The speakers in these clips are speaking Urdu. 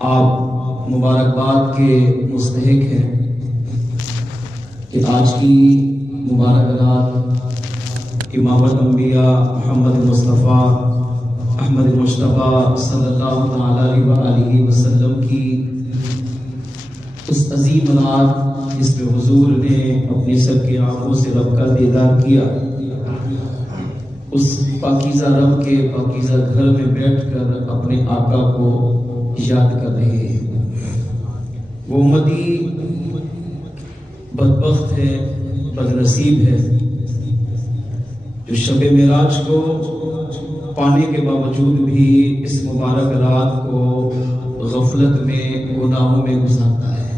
آپ مبارکباد کے مستحق ہیں کہ آج کی مبارک رات امام الانبیاء محمد مصطفیٰ احمد مجتبیٰ صلی اللہ تعالی علیہ وسلم کی اس عظیم رات جس پہ حضور نے اپنی سب کی آنکھوں سے رب کا دیدار کیا، اس پاکیزہ رب کے پاکیزہ گھر میں بیٹھ کر اپنے آقا کو یاد کر رہے ہیں۔ وہ امتی بدبخت ہے، بدنصیب ہے جو شب معراج کو پانے کے باوجود بھی اس مبارک رات کو غفلت میں گناہوں میں گزارتا ہے۔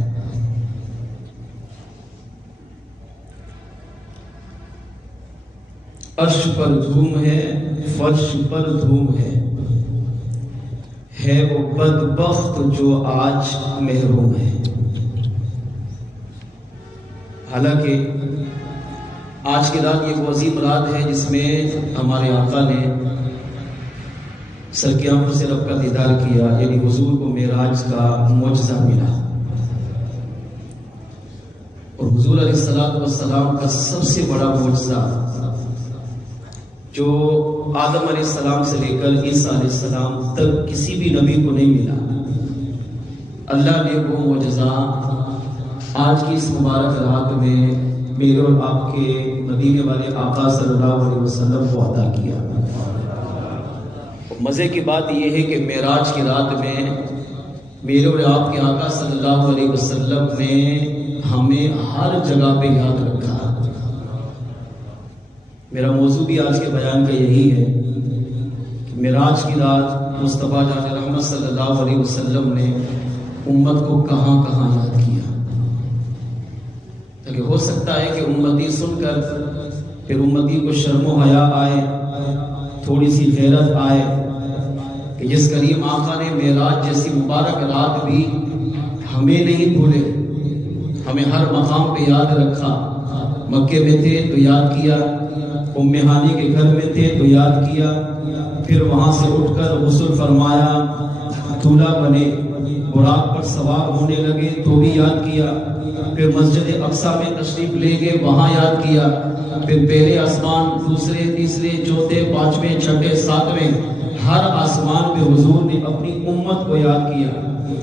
عرش پر دھوم ہے، فرش پر دھوم ہے وہ بدبخت جو آج محروم ہے۔ حالانکہ آج کی رات ایک عظیم رات ہے جس میں ہمارے آقا نے سر کی آنکھوں سے رب کا دیدار کیا، یعنی حضور کو معراج کا معجزہ ملا، اور حضور علیہ السلام کا سب سے بڑا معجزہ جو آدم علیہ السلام سے لے کر عیسیٰ علیہ السلام تک کسی بھی نبی کو نہیں ملا، اللہ نے وہ معجزہ آج کی اس مبارک رات میں میرے اور آپ کے مدینے والے آقا صلی اللہ علیہ وسلم کو عطا کیا۔ مزے کی بات یہ ہے کہ معراج کی رات میں میرے اور آپ کے آقا صلی اللہ علیہ وسلم نے ہمیں ہر جگہ پہ یاد رکھا۔ میرا موضوع بھی آج کے بیان کا یہی ہے کہ معراج کی رات مصطفیٰ جان رحمت صلی اللہ علیہ وسلم نے امت کو کہاں کہاں یاد کیا، تاکہ ہو سکتا ہے کہ امتی سن کر پھر امتی کو شرم و حیا آئے، تھوڑی سی غیرت آئے کہ جس کریم آقا نے معراج جیسی مبارک رات بھی ہمیں نہیں بھولے، ہمیں ہر مقام پہ یاد رکھا۔ مکے میں تھے تو یاد کیا، ام ہانی کے گھر میں تھے تو یاد کیا، پھر وہاں سے اٹھ کر غسل فرمایا، دولہا بنے، براق پر سوار ہونے لگے تو بھی یاد کیا، پھر مسجد اقصیٰ میں تشریف لے گئے وہاں یاد کیا، پھر پہلے آسمان، دوسرے، تیسرے، چوتھے، پانچویں، چھٹے، ساتویں، ہر آسمان پہ حضور نے اپنی امت کو یاد کیا،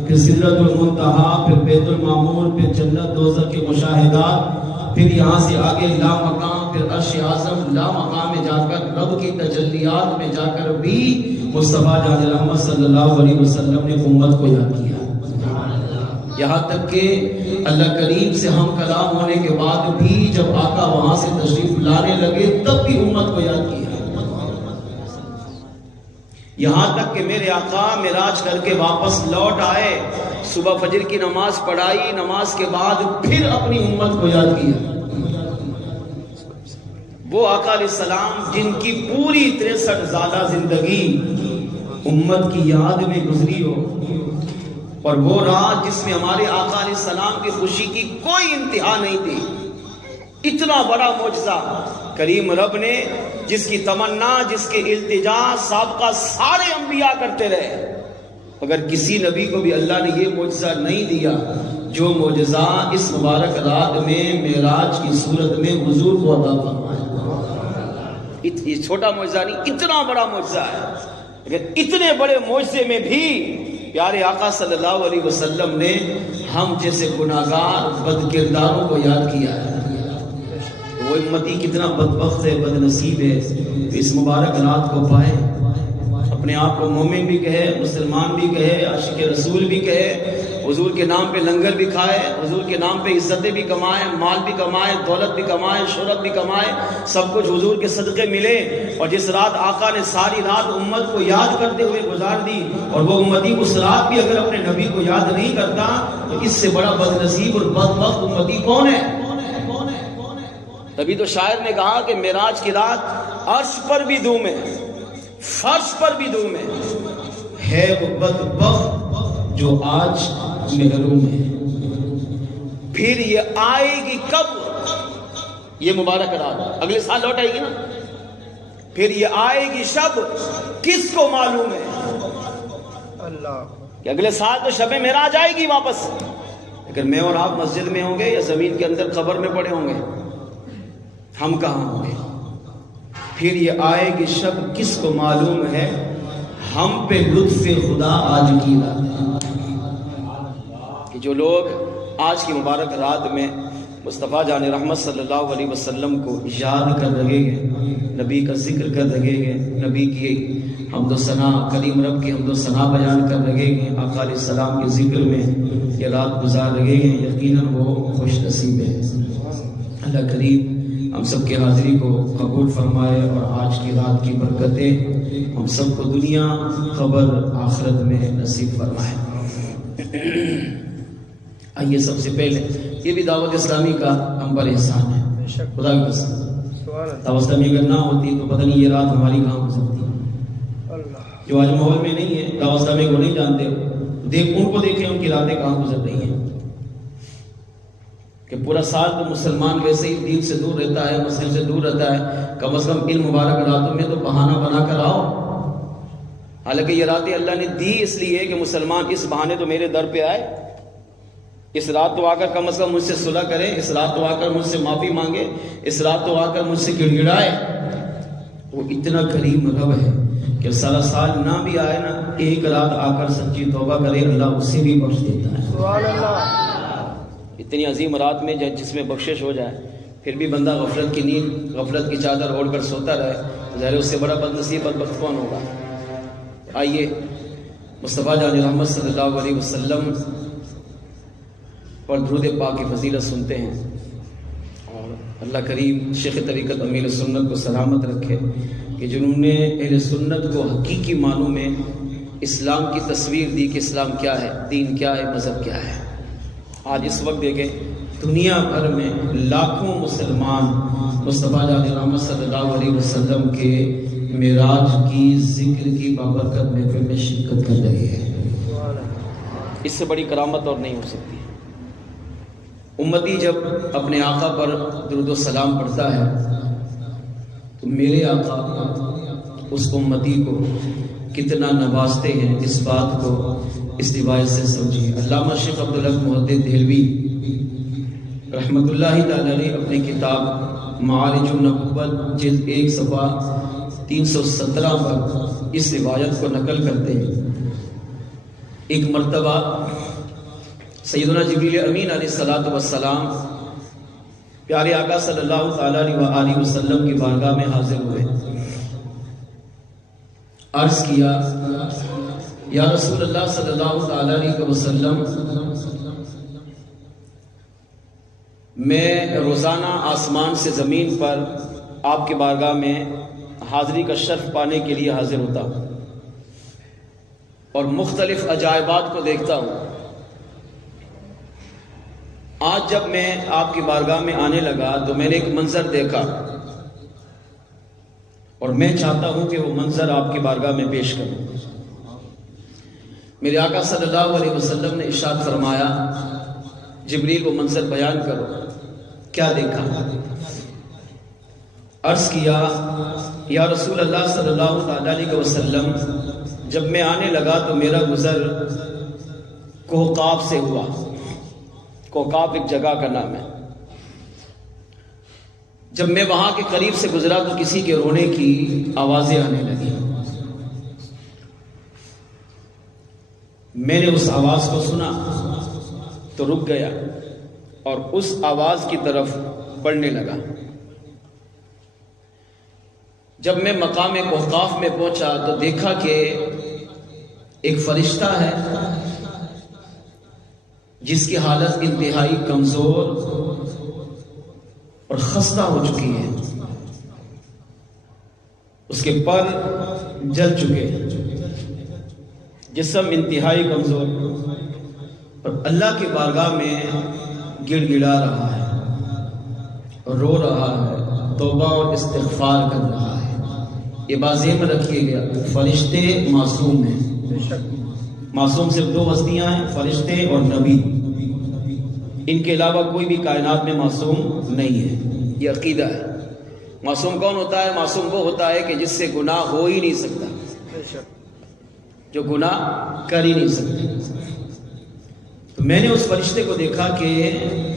پھر سدرۃ المنتہا، پھر بیت المعمور، پھر جنت دوزخ کے مشاہدات، پھر یہاں سے آگے لا مقام، پھر عرش اعظم، لا مقام میں جا کر رب کی تجلیات میں جا کر بھی مصطفیٰ جان رحمت صلی اللہ علیہ وسلم نے امت کو یاد کیا۔ یہاں تک کہ اللہ کریم سے ہم کلام ہونے کے بعد بھی جب آقا وہاں سے تشریف لانے لگے تب بھی امت کو یاد کیا۔ یہاں تک کہ میرے آقا معراج کر کے واپس لوٹ آئے، صبح فجر کی نماز پڑھائی، نماز کے بعد پھر اپنی امت کو یاد کیا۔ وہ آقا علیہ السلام جن کی پوری 63 سالہ زندگی امت کی یاد میں گزری ہو، اور وہ رات جس میں ہمارے آقا علیہ السلام کی خوشی کی کوئی انتہا نہیں تھی، اتنا بڑا معجزہ کریم رب نے، جس کی تمنا، جس کے التجا سابقہ سارے انبیاء کرتے رہے، مگر کسی نبی کو بھی اللہ نے یہ معجزہ نہیں دیا جو معجزہ اس مبارک رات میں معراج کی صورت میں حضور کو عطا فرمایا۔ یہ چھوٹا معجزہ نہیں، اتنا بڑا معجزہ ہے، لیکن اتنے بڑے معجزے میں بھی پیارے آقا صلی اللہ علیہ وسلم نے ہم جیسے گناہگار بد کرداروں کو یاد کیا ہے۔ وہ امتی کتنا بدبخت ہے، بدنصیب ہے، اس مبارک رات کو پائے، اپنے آپ کو مومن بھی کہے، مسلمان بھی کہے، عاشق رسول بھی کہے، حضور کے نام پہ لنگر بھی کھائے، حضور کے نام پہ عزتیں بھی کمائے، مال بھی کمائے، دولت بھی کمائے، شہرت بھی کمائے، سب کچھ حضور کے صدقے ملے۔ اور جس رات آقا نے ساری رات امت کو یاد کرتے ہوئے گزار دی، اور وہ امتی اس رات بھی اگر اپنے نبی کو یاد نہیں کرتا تو اس سے بڑا بدنصیب اور بدبخت امتی کون ہے؟ تبھی تو شاعر نے کہا کہ معراج کی رات عرش پر بھی دھوم ہے، فرش پر بھی دھوم ہے وہ بدبخت جو آج محروم ہے۔ پھر یہ آئے گی کب؟ یہ مبارک رات اگلے سال لوٹ آئے گی نا، پھر یہ آئے گی شب کس کو معلوم ہے؟ اللہ کہ اگلے سال تو شب معراج آئے گی واپس، لیکن میں اور آپ مسجد میں ہوں گے یا زمین کے اندر قبر میں پڑے ہوں گے؟ ہم کہاں ہوں گے؟ پھر یہ آئے گی شب کس کو معلوم ہے، ہم پہ لطف خدا آج کی رات ہے۔ کہ جو لوگ آج کی مبارک رات میں مصطفیٰ جان رحمت صلی اللہ علیہ وسلم کو یاد کر رہے ہیں، نبی کا ذکر کر رہے ہیں، نبی کی حمد و ثنا، کریم رب کی حمد و ثنا بیان کر رہے ہیں، آقا علیہ السلام کے ذکر میں یہ رات گزار رہے ہیں، یقیناً وہ خوش نصیب ہے۔ اللہ کریم ہم سب کی حاضری کو قبول فرمائے اور آج کی رات کی برکتیں ہم سب کو دنیا قبر آخرت میں نصیب فرمائے۔ آئیے سب سے پہلے یہ بھی دعوت اسلامی کا ہم پر احسان ہے، خدا کی قسم دعوت اسلامی اگر نہ ہوتی تو پتہ نہیں یہ رات ہماری کہاں گزرتی۔ جو آج ماحول میں نہیں ہے، دعوت اسلامی کو نہیں جانتے، ان کو دیکھیں ان کی راتیں کہاں گزر رہی ہیں۔ کہ پورا سال تو مسلمان ویسے ہی دین سے دور رہتا ہے، مسجد سے دور رہتا ہے، کم از کم ان مبارک راتوں میں تو بہانہ بنا کر آؤ۔ حالانکہ یہ راتیں اللہ نے دی اس لیے کہ مسلمان اس بہانے تو میرے در پہ آئے، اس رات تو آ کر کم از کم مجھ سے صلح کرے، اس رات تو آ کر مجھ سے معافی مانگے، اس رات تو آ کر مجھ سے گڑ گڑائے۔ وہ اتنا کریم رب ہے کہ سارا سال نہ بھی آئے نا، ایک رات آ کر سچی توبہ کرے، اللہ اسے بھی بخش دیتا ہے۔ سبحان اللہ۔ اتنی عظیم رات میں جس میں بخشش ہو جائے، پھر بھی بندہ غفلت کی نیند، غفلت کی چادر اوڑھ کر سوتا رہے، ظاہر اس سے بڑا بد نصیب بدبخت کون ہوگا؟ آئیے مصطفیٰ جان رحمت صلی اللہ علیہ وسلم پر درود پاک کی فضیلت سنتے ہیں، اور اللہ کریم شیخ طریقت امیر سنت کو سلامت رکھے کہ جنہوں نے اہل سنت کو حقیقی معنوں میں اسلام کی تصویر دی کہ اسلام کیا ہے، دین کیا ہے، مذہب کیا ہے۔ آج اس وقت دیکھیں دنیا بھر میں لاکھوں مسلمان مصطفیٰ جان رحمت صلی اللہ علیہ وسلم کے معراج کی ذکر کی بابرکت محفل میں شرکت کر رہے ہیں۔ اس سے بڑی کرامت اور نہیں ہو سکتی۔ امتی جب اپنے آقا پر درود و سلام پڑھتا ہے تو میرے آقا اس امتی کو کتنا نوازتے ہیں، اس بات کو اس روایت سے سمجھیے۔ علامہ شیخ عبدالحق محدث دہلوی رحمۃ اللہ تعالی علیہ اپنی کتاب معارج النبوت جلد 1 صفحہ 317 پر اس روایت کو نقل کرتے ہیں۔ ایک مرتبہ سیدنا جبریل امین علیہ الصلوۃ والسلام پیارے آقا صلی اللہ تعالی علیہ وسلم کی بارگاہ میں حاضر ہوئے، عرض کیا یا رسول اللہ صلی اللہ تعالی علیہ وسلم، میں روزانہ آسمان سے زمین پر آپ کی بارگاہ میں حاضری کا شرف پانے کے لیے حاضر ہوتا ہوں اور مختلف عجائبات کو دیکھتا ہوں۔ آج جب میں آپ کی بارگاہ میں آنے لگا تو میں نے ایک منظر دیکھا اور میں چاہتا ہوں کہ وہ منظر آپ کی بارگاہ میں پیش کروں۔ میرے آقا صلی اللہ علیہ وسلم نے ارشاد فرمایا، جبریل وہ منظر بیان کرو، کیا دیکھا؟ عرض کیا یا رسول اللہ صلی اللہ علیہ وسلم، جب میں آنے لگا تو میرا گزر کوہقاف سے ہوا۔ کوہقاف ایک جگہ کا نام ہے۔ جب میں وہاں کے قریب سے گزرا تو کسی کے رونے کی آوازیں آنے لگی۔ میں نے اس آواز کو سنا تو رک گیا اور اس آواز کی طرف بڑھنے لگا۔ جب میں مقام کوہقاف میں پہنچا تو دیکھا کہ ایک فرشتہ ہے جس کی حالت انتہائی کمزور اور خستہ ہو چکی ہے، اس کے پر جل چکے، جسم انتہائی کمزور، اور اللہ کی بارگاہ میں گڑ گڑا رہا ہے، رو رہا ہے، توبہ اور استغفار کر رہا ہے۔ یہ بات ذہن میں رکھیے گا، فرشتے معصوم ہیں۔ معصوم صرف دو ہستیاں ہیں، فرشتے اور نبی، ان کے علاوہ کوئی بھی کائنات میں معصوم نہیں ہے۔ یہ عقیدہ ہے۔ معصوم کون ہوتا ہے؟ معصوم وہ ہوتا ہے کہ جس سے گناہ ہو ہی نہیں سکتا۔ جو گناہ کر ہی نہیں سکتے۔ تو میں نے اس فرشتے کو دیکھا کہ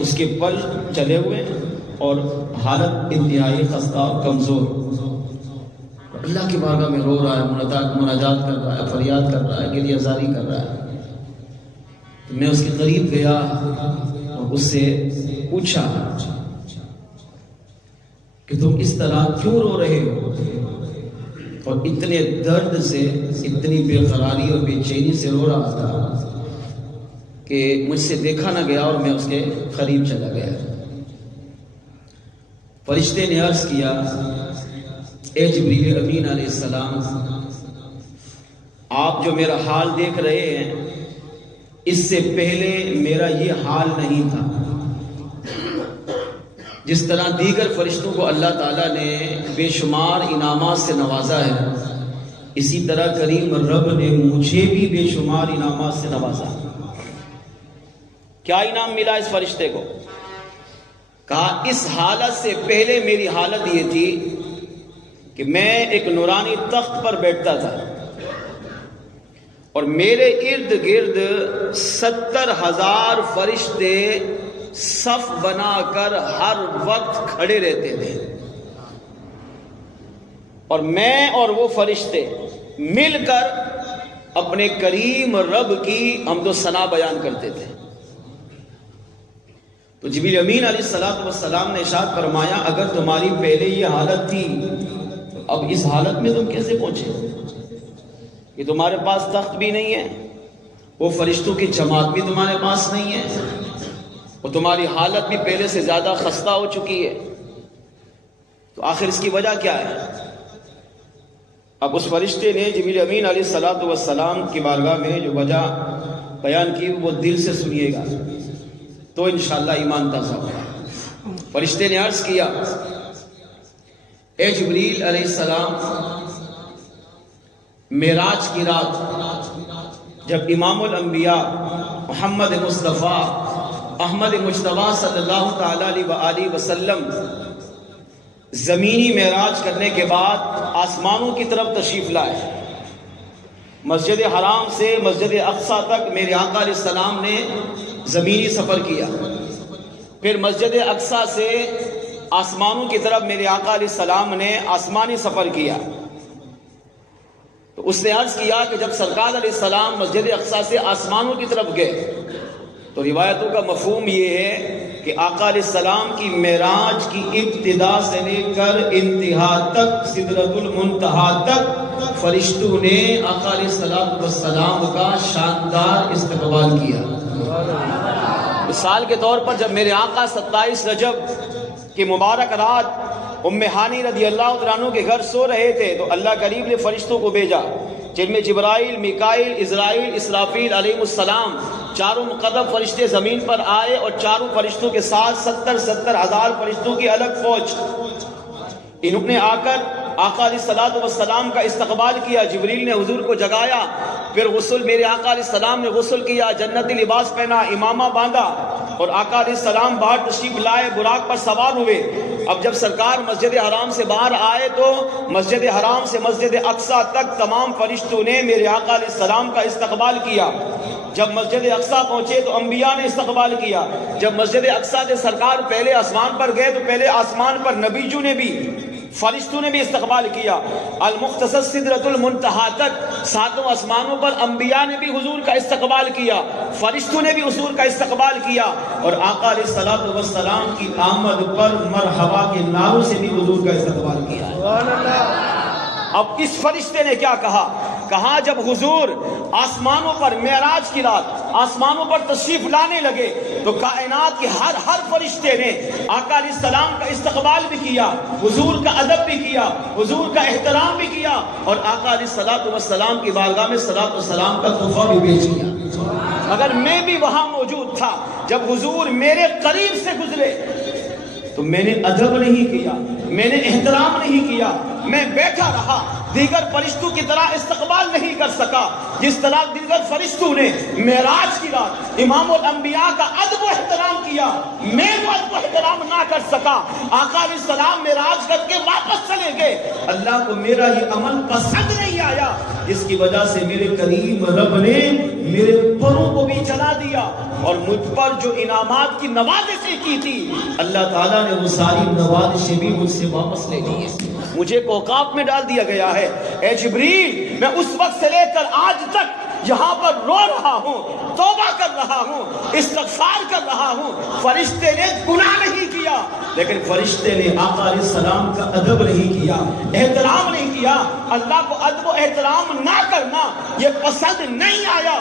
اس کے پل چلے ہوئے اور حالت انتہائی خستہ اور کمزور، اللہ کی بارگاہ میں رو رہا ہے، مناجات کر رہا ہے، فریاد کر رہا ہے، گریہ زاری کر رہا ہے۔ تو میں اس کے قریب گیا اور اس سے پوچھا کہ تم اس طرح کیوں رو رہے ہو، اور اتنے درد سے، اتنی بے قراری اور بے چینی سے رو رہا تھا کہ مجھ سے دیکھا نہ گیا اور میں اس کے قریب چلا گیا۔ فرشتے نے عرض کیا، اے جبریل امین علیہ السلام، آپ جو میرا حال دیکھ رہے ہیں اس سے پہلے میرا یہ حال نہیں تھا۔ جس طرح دیگر فرشتوں کو اللہ تعالیٰ نے بے شمار انعامات سے نوازا ہے، اسی طرح کریم رب نے مجھے بھی بے شمار انعامات سے نوازا۔ کیا انعام ملا اس فرشتے کو؟ کہا اس حالت سے پہلے میری حالت یہ تھی کہ میں ایک نورانی تخت پر بیٹھتا تھا اور میرے ارد گرد 70,000 فرشتے صف بنا کر ہر وقت کھڑے رہتے تھے، اور میں اور وہ فرشتے مل کر اپنے کریم رب کی حمد و ثنا بیان کرتے تھے۔ تو جبریل امین علیہ السلام نے ارشاد فرمایا، اگر تمہاری پہلے یہ حالت تھی تو اب اس حالت میں تم کیسے پہنچے؟ کہ تمہارے پاس تخت بھی نہیں ہے، وہ فرشتوں کی جماعت بھی تمہارے پاس نہیں ہے، اور تمہاری حالت بھی پہلے سے زیادہ خستہ ہو چکی ہے، تو آخر اس کی وجہ کیا ہے؟ اب اس فرشتے نے جبریل امین علیہ السلام کی بارگاہ میں جو وجہ بیان کی وہ دل سے سنیے گا تو انشاءاللہ ایمان تازہ ہوگا۔ فرشتے نے عرض کیا، اے جبریل علیہ السلام، معراج کی رات جب امام الانبیاء محمد مصطفیٰ احمد مجتبیٰ صلی اللہ تعالی علیہ وآلہ وسلم زمینی معراج کرنے کے بعد آسمانوں کی طرف تشریف لائے، مسجد حرام سے مسجد اقصی تک میرے آقا علیہ السلام نے زمینی سفر کیا، پھر مسجد اقصی سے آسمانوں کی طرف میرے آقا علیہ السلام نے آسمانی سفر کیا۔ تو اس نے عرض کیا کہ جب سرکار علیہ السلام مسجد اقصی سے آسمانوں کی طرف گئے تو روایتوں کا مفہوم یہ ہے کہ آقا علیہ السلام کی معراج کی ابتدا سے لے کر انتہا تک، سدرۃ المنتہا تک، فرشتوں نے آقا علیہ السلام کا شاندار استقبال کیا۔ مثال کے طور پر جب میرے آقا 27 رجب کی مبارک رات ام ہانی رضی اللہ عنہ کے گھر سو رہے تھے تو اللہ کریم نے فرشتوں کو بھیجا، جن میں جبرائیل، میکائیل، اسرائیل، اسرافیل علیہ السلام، چاروں مقرب فرشتے زمین پر آئے، اور چاروں فرشتوں کے ساتھ 70,000 فرشتوں کی الگ فوج، انہوں نے آ کر آقا علیہ السلام کا استقبال کیا۔ جبریل نے حضور کو جگایا، پھر غسل میرے آقا علیہ السلام نے غسل کیا، جنتی لباس پہنا، امامہ باندھا، اور آقا علیہ السلام باہر تشریف لائے، براق پر سوار ہوئے۔ اب جب سرکار مسجد حرام سے باہر آئے تو مسجد حرام سے مسجد اقصی تک تمام فرشتوں نے میرے آقا علیہ السلام کا استقبال کیا۔ جب مسجد اقصی پہنچے تو انبیاء نے استقبال کیا۔ جب مسجد اقصی سے سرکار پہلے آسمان پر گئے تو پہلے آسمان پر نبیوں نے بھی، فرشتوں نے بھی استقبال کیا۔ المختصر سدرۃ المنتہا تک 7 آسمانوں پر انبیاء نے بھی حضور کا استقبال کیا، فرشتوں نے بھی حضور کا استقبال کیا، اور آقا علیہ السلام کی آمد پر مرحبا کے نعروں سے بھی حضور کا استقبال کیا۔ سبحان اللہ۔ اب اس فرشتے نے کیا کہا؟ کہا جب حضور آسمانوں پر معراج کی رات آسمانوں پر تشریف لانے لگے تو کائنات کے ہر فرشتے نے آقا علیہ السلام کا استقبال بھی کیا، حضور کا ادب بھی کیا، حضور کا احترام بھی کیا، اور آقا علیہ السلام کی بارگاہ میں صلاۃ و سلام کا تحفہ بھی پیش کیا۔ اگر میں بھی وہاں موجود تھا جب حضور میرے قریب سے گزرے تو میں نے ادب نہیں کیا، میں نے احترام نہیں کیا، میں بیٹھا رہا، دیگر فرشتوں کی طرح استقبال نہیں کر سکا جس طرح دیگر فرشتوں نے معراج کی رات امام الانبیاء کا ادب و احترام کیا، میں وہ ادب و احترام نہ کر سکا۔ آقا علیہ السلام معراج کر کے واپس چلے گئے، اللہ کو میرا یہ عمل پسند نہیں آیا، جس کی وجہ سے میرے کریم رب نے میرے پروں کو بھی جلا دیا اور مجھ پر جو انعامات کی نوازشیں کی تھی اللہ تعالیٰ نے وہ ساری نوازشیں بھی مجھ سے واپس لے لی ہے، مجھے کوکاب میں ڈال دیا گیا ہے۔ اے جبریل، میں اس وقت سے لے کر آج تک یہاں پر رو رہا ہوں، توبہ کر رہا ہوں، استغفار کر رہا ہوں۔ فرشتے نے گناہ نہیں کیا، لیکن فرشتے نے آقا علیہ السلام کا ادب نہیں کیا، احترام نہیں کیا۔ اللہ کو ادب و احترام نہ کرنا یہ پسند نہیں آیا،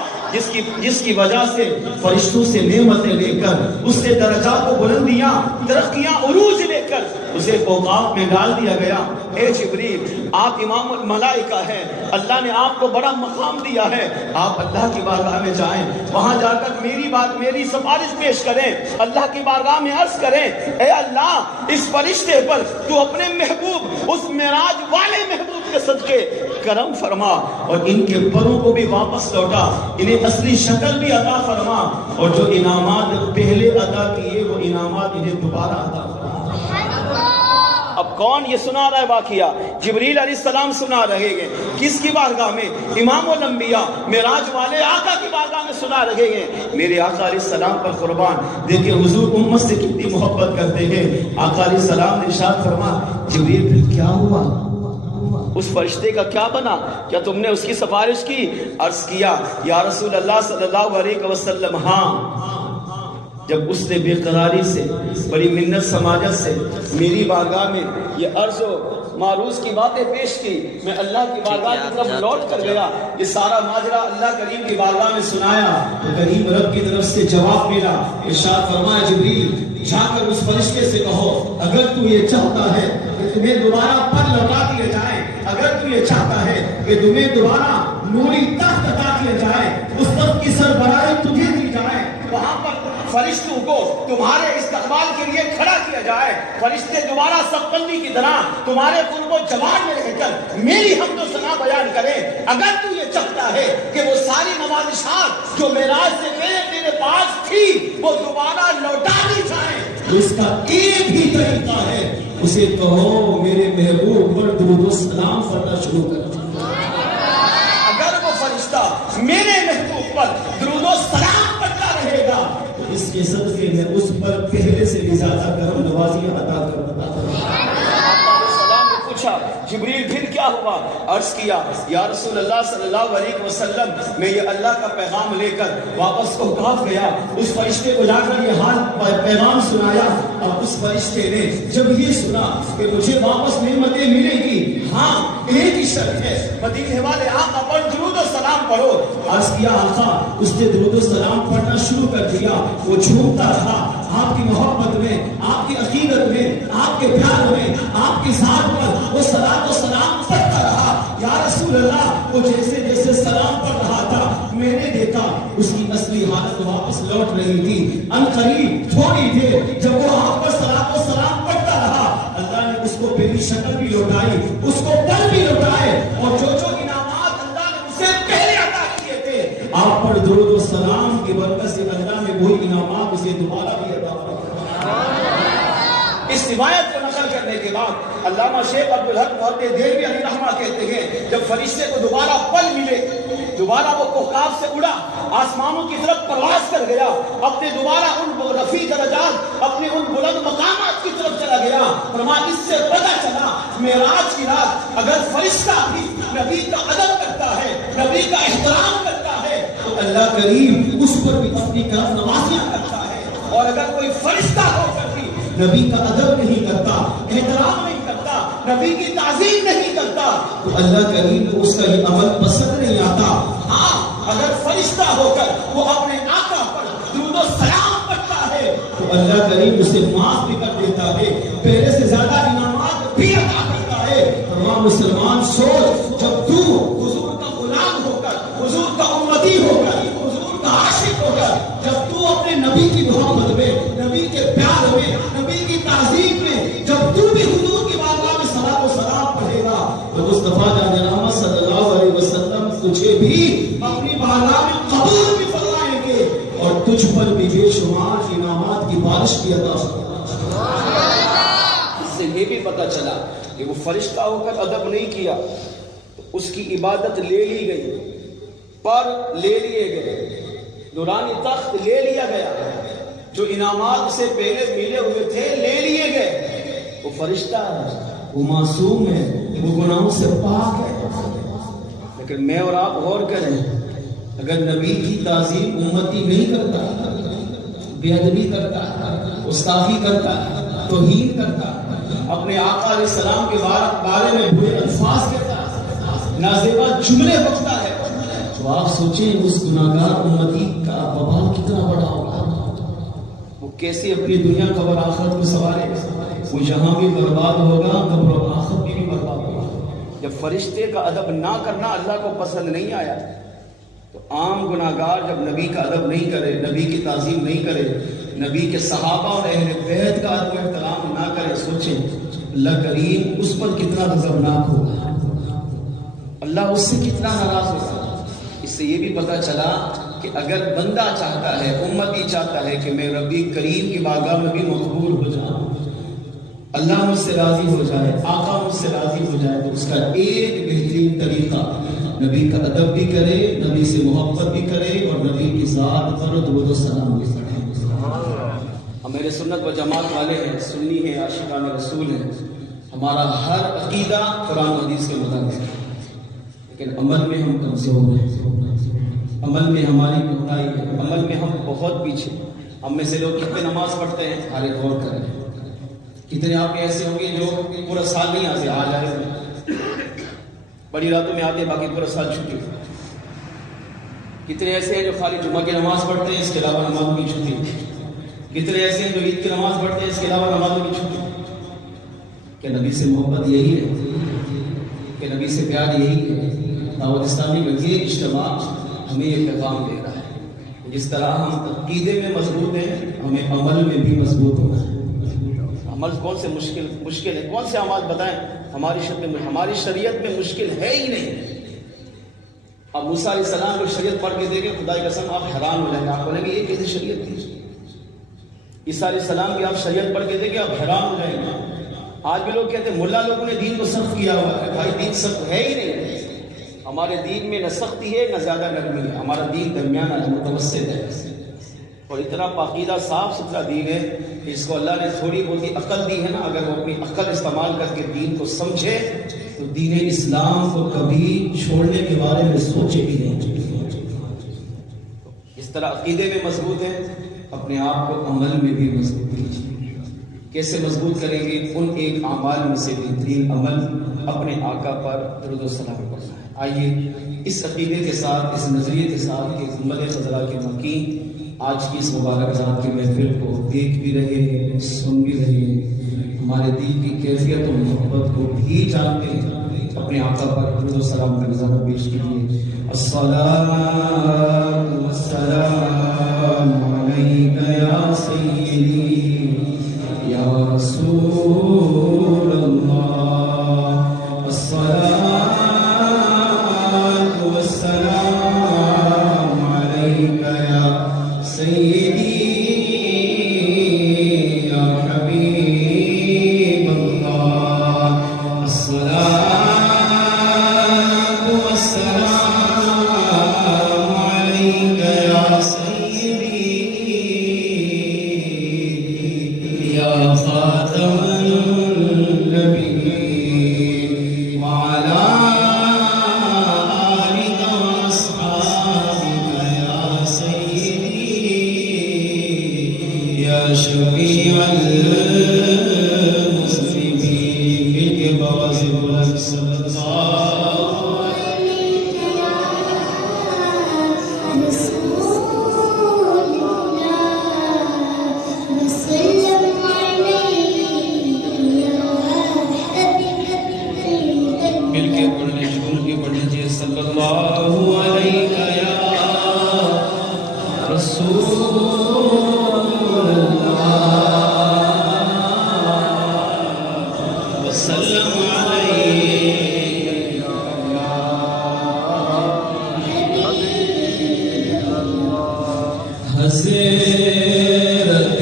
جس کی وجہ سے فرشتوں سے نعمتیں لے کر، اس سے درجات و بلندیاں، ترقیاں، عروج لے کر اسے کوکاب میں ڈال دیا گیا۔ اے جبریل، آپ امام الملائکہ ہیں، اللہ نے آپ کو بڑا مقام دیا ہے، آپ اللہ کی بارگاہ میں جائیں، وہاں جا کر میری سفارش پیش کریں، اللہ کی بارگاہ میں عرض کریں، اے اللہ اس فرشتے پر تو اپنے محبوب، اس معراج والے محبوب کے صدقے کرم فرما اور ان کے پروں کو بھی واپس لوٹا، انہیں اصلی شکل بھی عطا فرما، اور جو انعامات پہلے عطا کیے وہ انعامات انہیں دوبارہ عطا فرما۔ اب کون یہ سنا رہا ہے واقعہ؟ جبریل علیہ السلام سنا رہے ہیں، کس کی بارگاہ میں؟ امام الانبیاء معراج والے آقا کی بارگاہ میں سنا رہے ہیں۔ میرے آقا علیہ السلام پر قربان، دیکھیں حضور امت سے کتنی محبت کرتے ہیں۔ آقا علیہ السلام نے ارشاد فرما، جبریل پھر کیا ہوا؟ اس فرشتے کا کیا بنا؟ کیا تم نے اس کی سفارش کی؟ عرض کیا، یا رسول اللہ صلی اللہ علیہ وسلم، ہاں۔ جب اس نے بے قراری سے، بڑی منت سماجت سے میری بارگاہ میں یہ عرض و معروض کی باتیں پیش کی، میں اللہ کی بارگاہ کی طرف لوٹ کر گیا، یہ سارا ماجرا اللہ کریم کی بارگاہ میں سنایا تو کریم رب کی طرف سے جواب ملا۔ ارشاد فرمایا، جبریل جا کر اس فرشتے سے کہو، اگر تو یہ چاہتا ہے کہ تمہیں دوبارہ پر لوٹا دیا جائے، اگر تو یہ چاہتا ہے کہ تمہیں دوبارہ نوری تخت عطا کیا جائے، اس تخت کی سربراہی تجھے دی جائے، وہاں پر فرشتوں کو تمہارے استقبال کے لیے کھڑا کیا جائے، فرشتے دوبارہ سب بندی کی طرح تمہارے قرب و جوار میں رہ کر میری حمد و ثنا بیان کریں، اگر تو یہ چاہتا ہے کہ وہ ساری نوازشات جو معراج سے پہلے تیرے پاس تھی وہ دوبارہ لوٹا دی جائیں، اس کا ایک ہی طریقہ ہے، اسے کہو میرے محبوب پر درود و سلام پڑھنا شروع کر۔ اگر وہ فرشتہ میرے محبوب پر درود و سلام پڑھتا رہے گا تو اس کے صدقے میں اس پر پہلے سے بھی زیادہ کرم نوازیاں عطا کروں۔ جبریل پھر کیا ہوا؟ عرض کیا، یا رسول اللہ صلی اللہ علیہ وسلم، میں یہ اللہ کا پیغام لے کر واپس کوکاب گیا، اس فرشتے کو جا کر یہ حال پیغام سنایا، اور اس فرشتے نے جب یہ سنا کہ مجھے واپس نعمتیں ملیں گی، ہاں ایک ہی شرط ہے، مدینے والے آقا پر درود و سلام پڑھو۔ عرض کیا، آقا، اس نے درود و سلام پڑھنا شروع کر دیا، وہ جھومتا رہا آپ کی محبت میں، آپ کی عقیدت میں، آپ کے پیار میں، آپ کی ذات پر وہ صلاۃ و سلام پڑھتا رہا۔ یا رسول اللہ، وہ جیسے جیسے سلام پڑھ رہا تھا میں نے دیکھا اس کی اصلی حالت واپس لوٹ رہی تھی۔ ان قریب تھوڑی دیر جب وہ آپ پر صلاۃ و سلام پڑھتا رہا، اللہ نے اس کو پہلی شکل بھی لوٹائی، اس کو پل بھی لوٹائے، اور جو جو انعامات اللہ نے اسے پہلے عطا کیے تھے، آپ پر درود و سلام کی برکت سے اللہ نے وہی انعامات اسے دوبارہ بھی عطا فرمائے۔ اس روایت کو نقل کرنے کے بعد علامہ شیخ عبدالحق محدث دہلوی علیہ رحمہ کہتے ہیں، جب فرشتے کو دوبارہ پل ملے، دوبارہ وہ کوکاب سے اڑا، آسمانوں کی طرف پرواز کر گیا، اپنے دوبارہ ان رفیع درجات، اپنے ان بلند مقامات کی طرف چلا گیا۔ فرمایا، اس سے پتہ چلا معراج کی رات اگر فرشتہ بھی نبی کا ادب کرتا ہے، نبی کا احترام کرتا ہے، تو اللہ کریم اس پر بھی اپنی کرم نوازیاں کرتا ہے، اور اگر کوئی فرشتہ ہو کر بھی نبی کا ادب نہیں کرتا، احترام نہیں کرتا، نبی کی تعظیم نہیں کرتا، تو اللہ کریم کو اس کا یہ عمل پسند نہیں آتا۔ ہاں، اگر فرشتہ ہو کر وہ اپنے آقا پر درود و سلام پڑھتا ہے تو اللہ کریم اسے معاف بھی کر دیتا ہے، پہلے سے زیادہ انعامات بھی عطا کرتا ہے۔ تمام مسلمان سوچ، جب تو حضور کا غلام ہو کر، حضور کا امتی ہو کر، حضور کا عاشق ہو کر، جب تو اپنے نبی کی محبت میں، نبی کے پیار میں، نبی کی تعظیم میں، جب تو بھی حضور کی بارگاہ میں صلاۃ و سلام پڑھے گا تو مصطفیٰ جان محمد صلی اللہ علیہ وسلم تجھے بھی اپنی بارگاہ میں قبول بھی فرمائیں گے، اور تجھ پر بھی بے شمار انعامات کی بارش کی عطا فرمائیں۔ اس سے یہ بھی پتہ چلا کہ وہ فرشتہ ہو کر ادب نہیں کیا، اس کی عبادت لے لی گئی، پر لے لیے گئے، نورانی تخت لے لیا گیا، جو انعامات سے پہلے ملے ہوئے تھے لے لیے گئے۔ وہ فرشتہ ہے، وہ معصوم ہے، وہ گناہوں سے پاک ہے۔ لیکن میں اور آپ غور کریں، اگر نبی کی تعظیم امتی نہیں کرتا، بے ادبی کرتا، گستاخی کرتا، توہین کرتا، اپنے آقا علیہ السلام کے بارے میں برے الفاظ کہتا، نازیبا جملے بکتا ہے، تو آپ سوچیں اس گناہگار امتی کا وبال کتنا بڑا ہوگا۔ وہ کیسے اپنی دنیا قبر آخرت کو سنوارے گا؟ وہ یہاں بھی برباد ہوگا، قبر و آخرت بھی برباد ہوگا۔ جب فرشتے کا ادب نہ کرنا اللہ کو پسند نہیں آیا، تو عام گناہگار جب نبی کا ادب نہیں کرے، نبی کی تعظیم نہیں کرے، نبی کے صحابہ اور اہل بیت کا ادب و احترام نہ کرے، سوچیں اللہ کریم اس پر کتنا غضبناک ہوگا، اللہ اس سے کتنا ناراض ہوگا۔ اس سے یہ بھی پتہ چلا کہ اگر بندہ چاہتا ہے، امتی چاہتا ہے کہ میں ربی کریم کی بارگاہ میں بھی مقبول ہو جاؤں، اللہ مجھ سے راضی ہو جائے، آقا مجھ سے راضی ہو جائے، تو اس کا ایک بہترین طریقہ نبی کا ادب بھی کرے، نبی سے محبت بھی کرے، اور نبی کی ذات پر درود و سلام بھی پڑھے۔ ہم میرے سنت و جماعت والے ہیں، سنی ہیں، عاشقان رسول ہیں، ہمارا ہر عقیدہ قرآن و حدیث کے مطابق ہے، لیکن عمل میں ہم کمزور ہیں، عمل میں ہماری کوتاہی ہے، عمل میں ہم بہت پیچھے۔ ہم میں سے لوگ کتنے نماز پڑھتے ہیں، ہر ایک غور کریں۔ کتنے آپ کے ایسے ہوں گے جو پورا سال نہیں آتے، آ جائے بڑی راتوں میں آتے، باقی پورا سال چھٹی۔ کتنے ایسے ہیں جو خالی جمعہ کی نماز پڑھتے ہیں، اس کے علاوہ نمازوں کی چھٹی۔ کتنے ایسے ہیں جو عید کی نماز پڑھتے ہیں، اس کے علاوہ نمازوں کی چھٹی۔ کہ نبی سے محبت یہی ہے، کہ نبی سے پیار یہی ہے۔ دعوت اسلامی میں یہ اجتماع ہمیں یہ پیغام دے رہا ہے، جس طرح ہم عقیدے میں مضبوط ہیں، ہمیں عمل میں بھی مضبوط ہونا ہے۔ عمل کون سے مشکل ہے؟ کون سے اعمال بتائیں ہماری شریعت میں مشکل ہے ہی نہیں۔ اب موسیٰ علیہ السلام کو شریعت پڑھ کے دے گے، خدا کی قسم آپ حیران ہو جائیں گے، آپ بولیں گے یہ کیسی شریعت تھی۔ عیسیٰ علیہ السلام کی آپ شریعت پڑھ کے دیں گے، آپ حیران ہو جائیں گے۔ آج بھی لوگ کہتے ہیں ملا لوگوں نے دین کو سخت کیا ہوا ہے، بھائی دین سخت ہے ہی نہیں۔ ہمارے دین میں نہ سختی ہے نہ زیادہ نرمی ہے، ہمارا دین درمیانہ ہے، متوسط ہے، اور اتنا پاکیزہ صاف ستھرا دین ہے کہ اس کو اللہ نے تھوڑی بہت ہی عقل دی ہے نا، اگر وہ اپنی عقل استعمال کر کے دین کو سمجھے تو دین اسلام کو کبھی چھوڑنے کے بارے میں سوچے بھی نہیں۔ اس طرح عقیدے میں مضبوط ہے، اپنے آپ کو عمل میں بھی مضبوط کیجیے۔ کیسے مضبوط کریں گے؟ ان ایک اعمال میں سے بہترین عمل اپنے آقا پر درود و سلام پڑھنا ہے۔ آئیے اس عقیدے کے ساتھ، اس نظریے کے ساتھ کہ امت خضرا کے مکین آج کی اس مبارک رات کی محفل کو دیکھ بھی رہے، سن بھی رہے، ہمارے دل کی کیفیت و محبت کو بھی جانتے ہیں، اپنے آقا پر درود و سلام کا نظارہ پیش کیجیے۔ الصلاۃ والسلام علیک یا سیدی یا رسول اللہ، الصلاۃ والسلام علیک یا سیدی یا حبیب اللہ، الصلاۃ والسلام علیک یا سیدی یا خاتم النبیین وعلی آلک واصحابک یا سیدی یا شفیع المذنبین، مل کے بابا سے بولا صلی اللہ مل کے پڑھنے، جھوم کے پڑھ لیجیے، صلی اللہ علیہ یا رسول اللہ وسلم علیہ یا حبیب اللہ۔ حضرت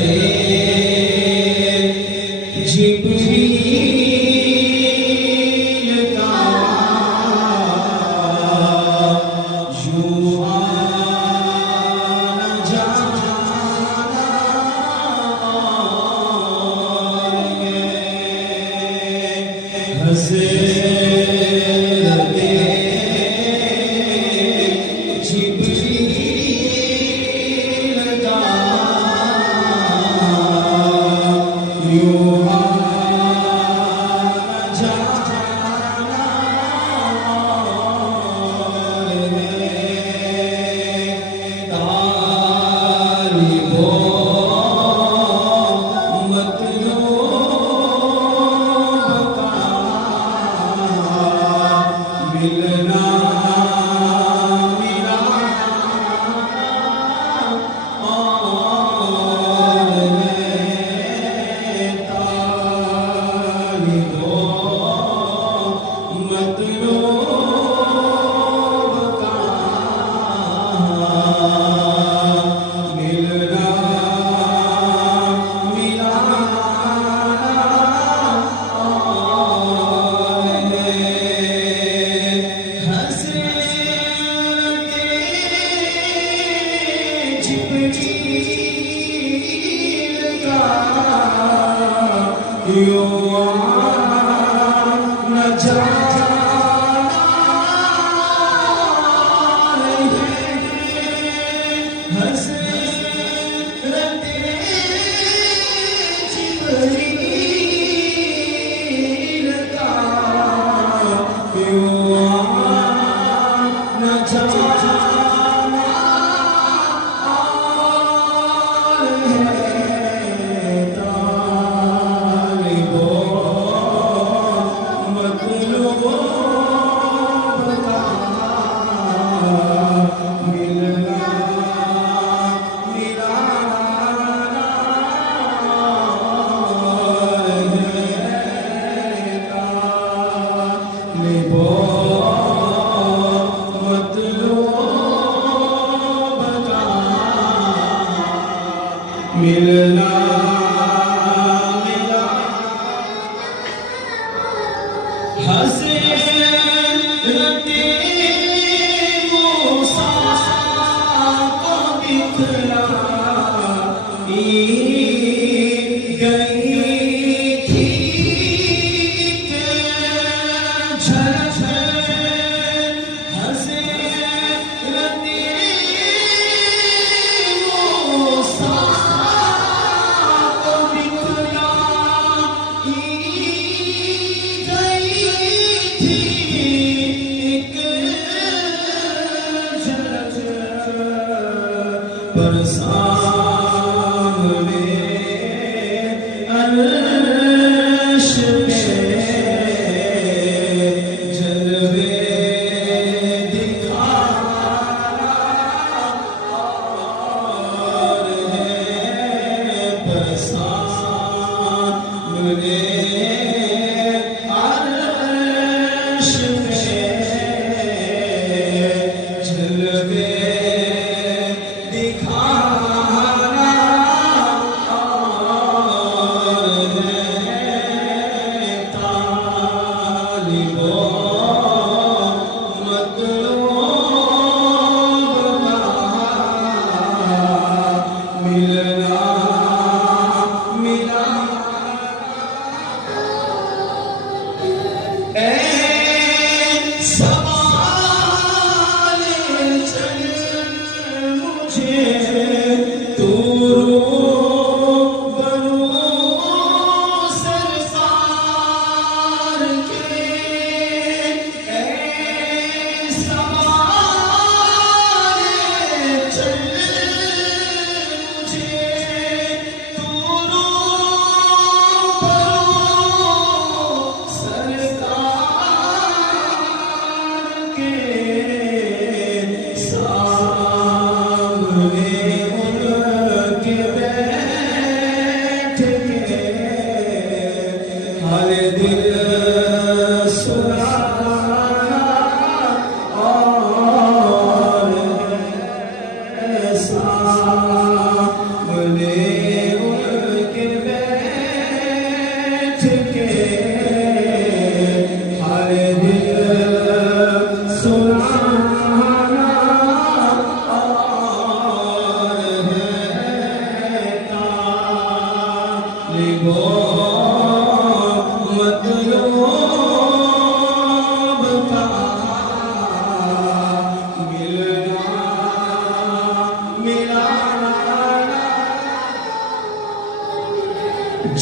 جبریل کا ملانا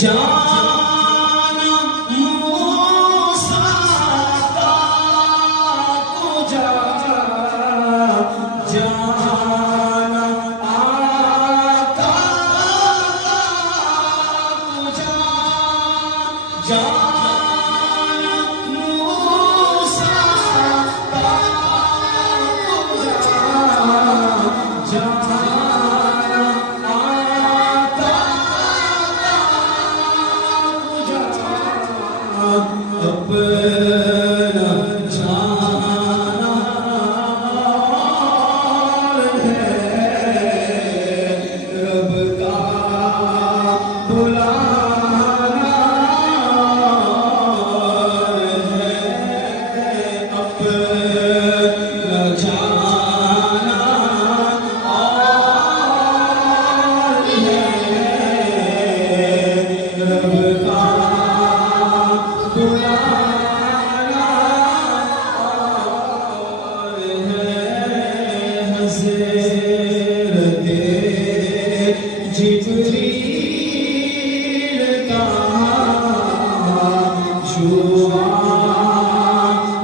جان موسیٰ کا تجھا جان آقا تجھا جان موسیٰ کا تجھا جان اپنا جانا ہے رب کا بلانا ہے اپنا جانا ہے رب کا جبریل کا جوا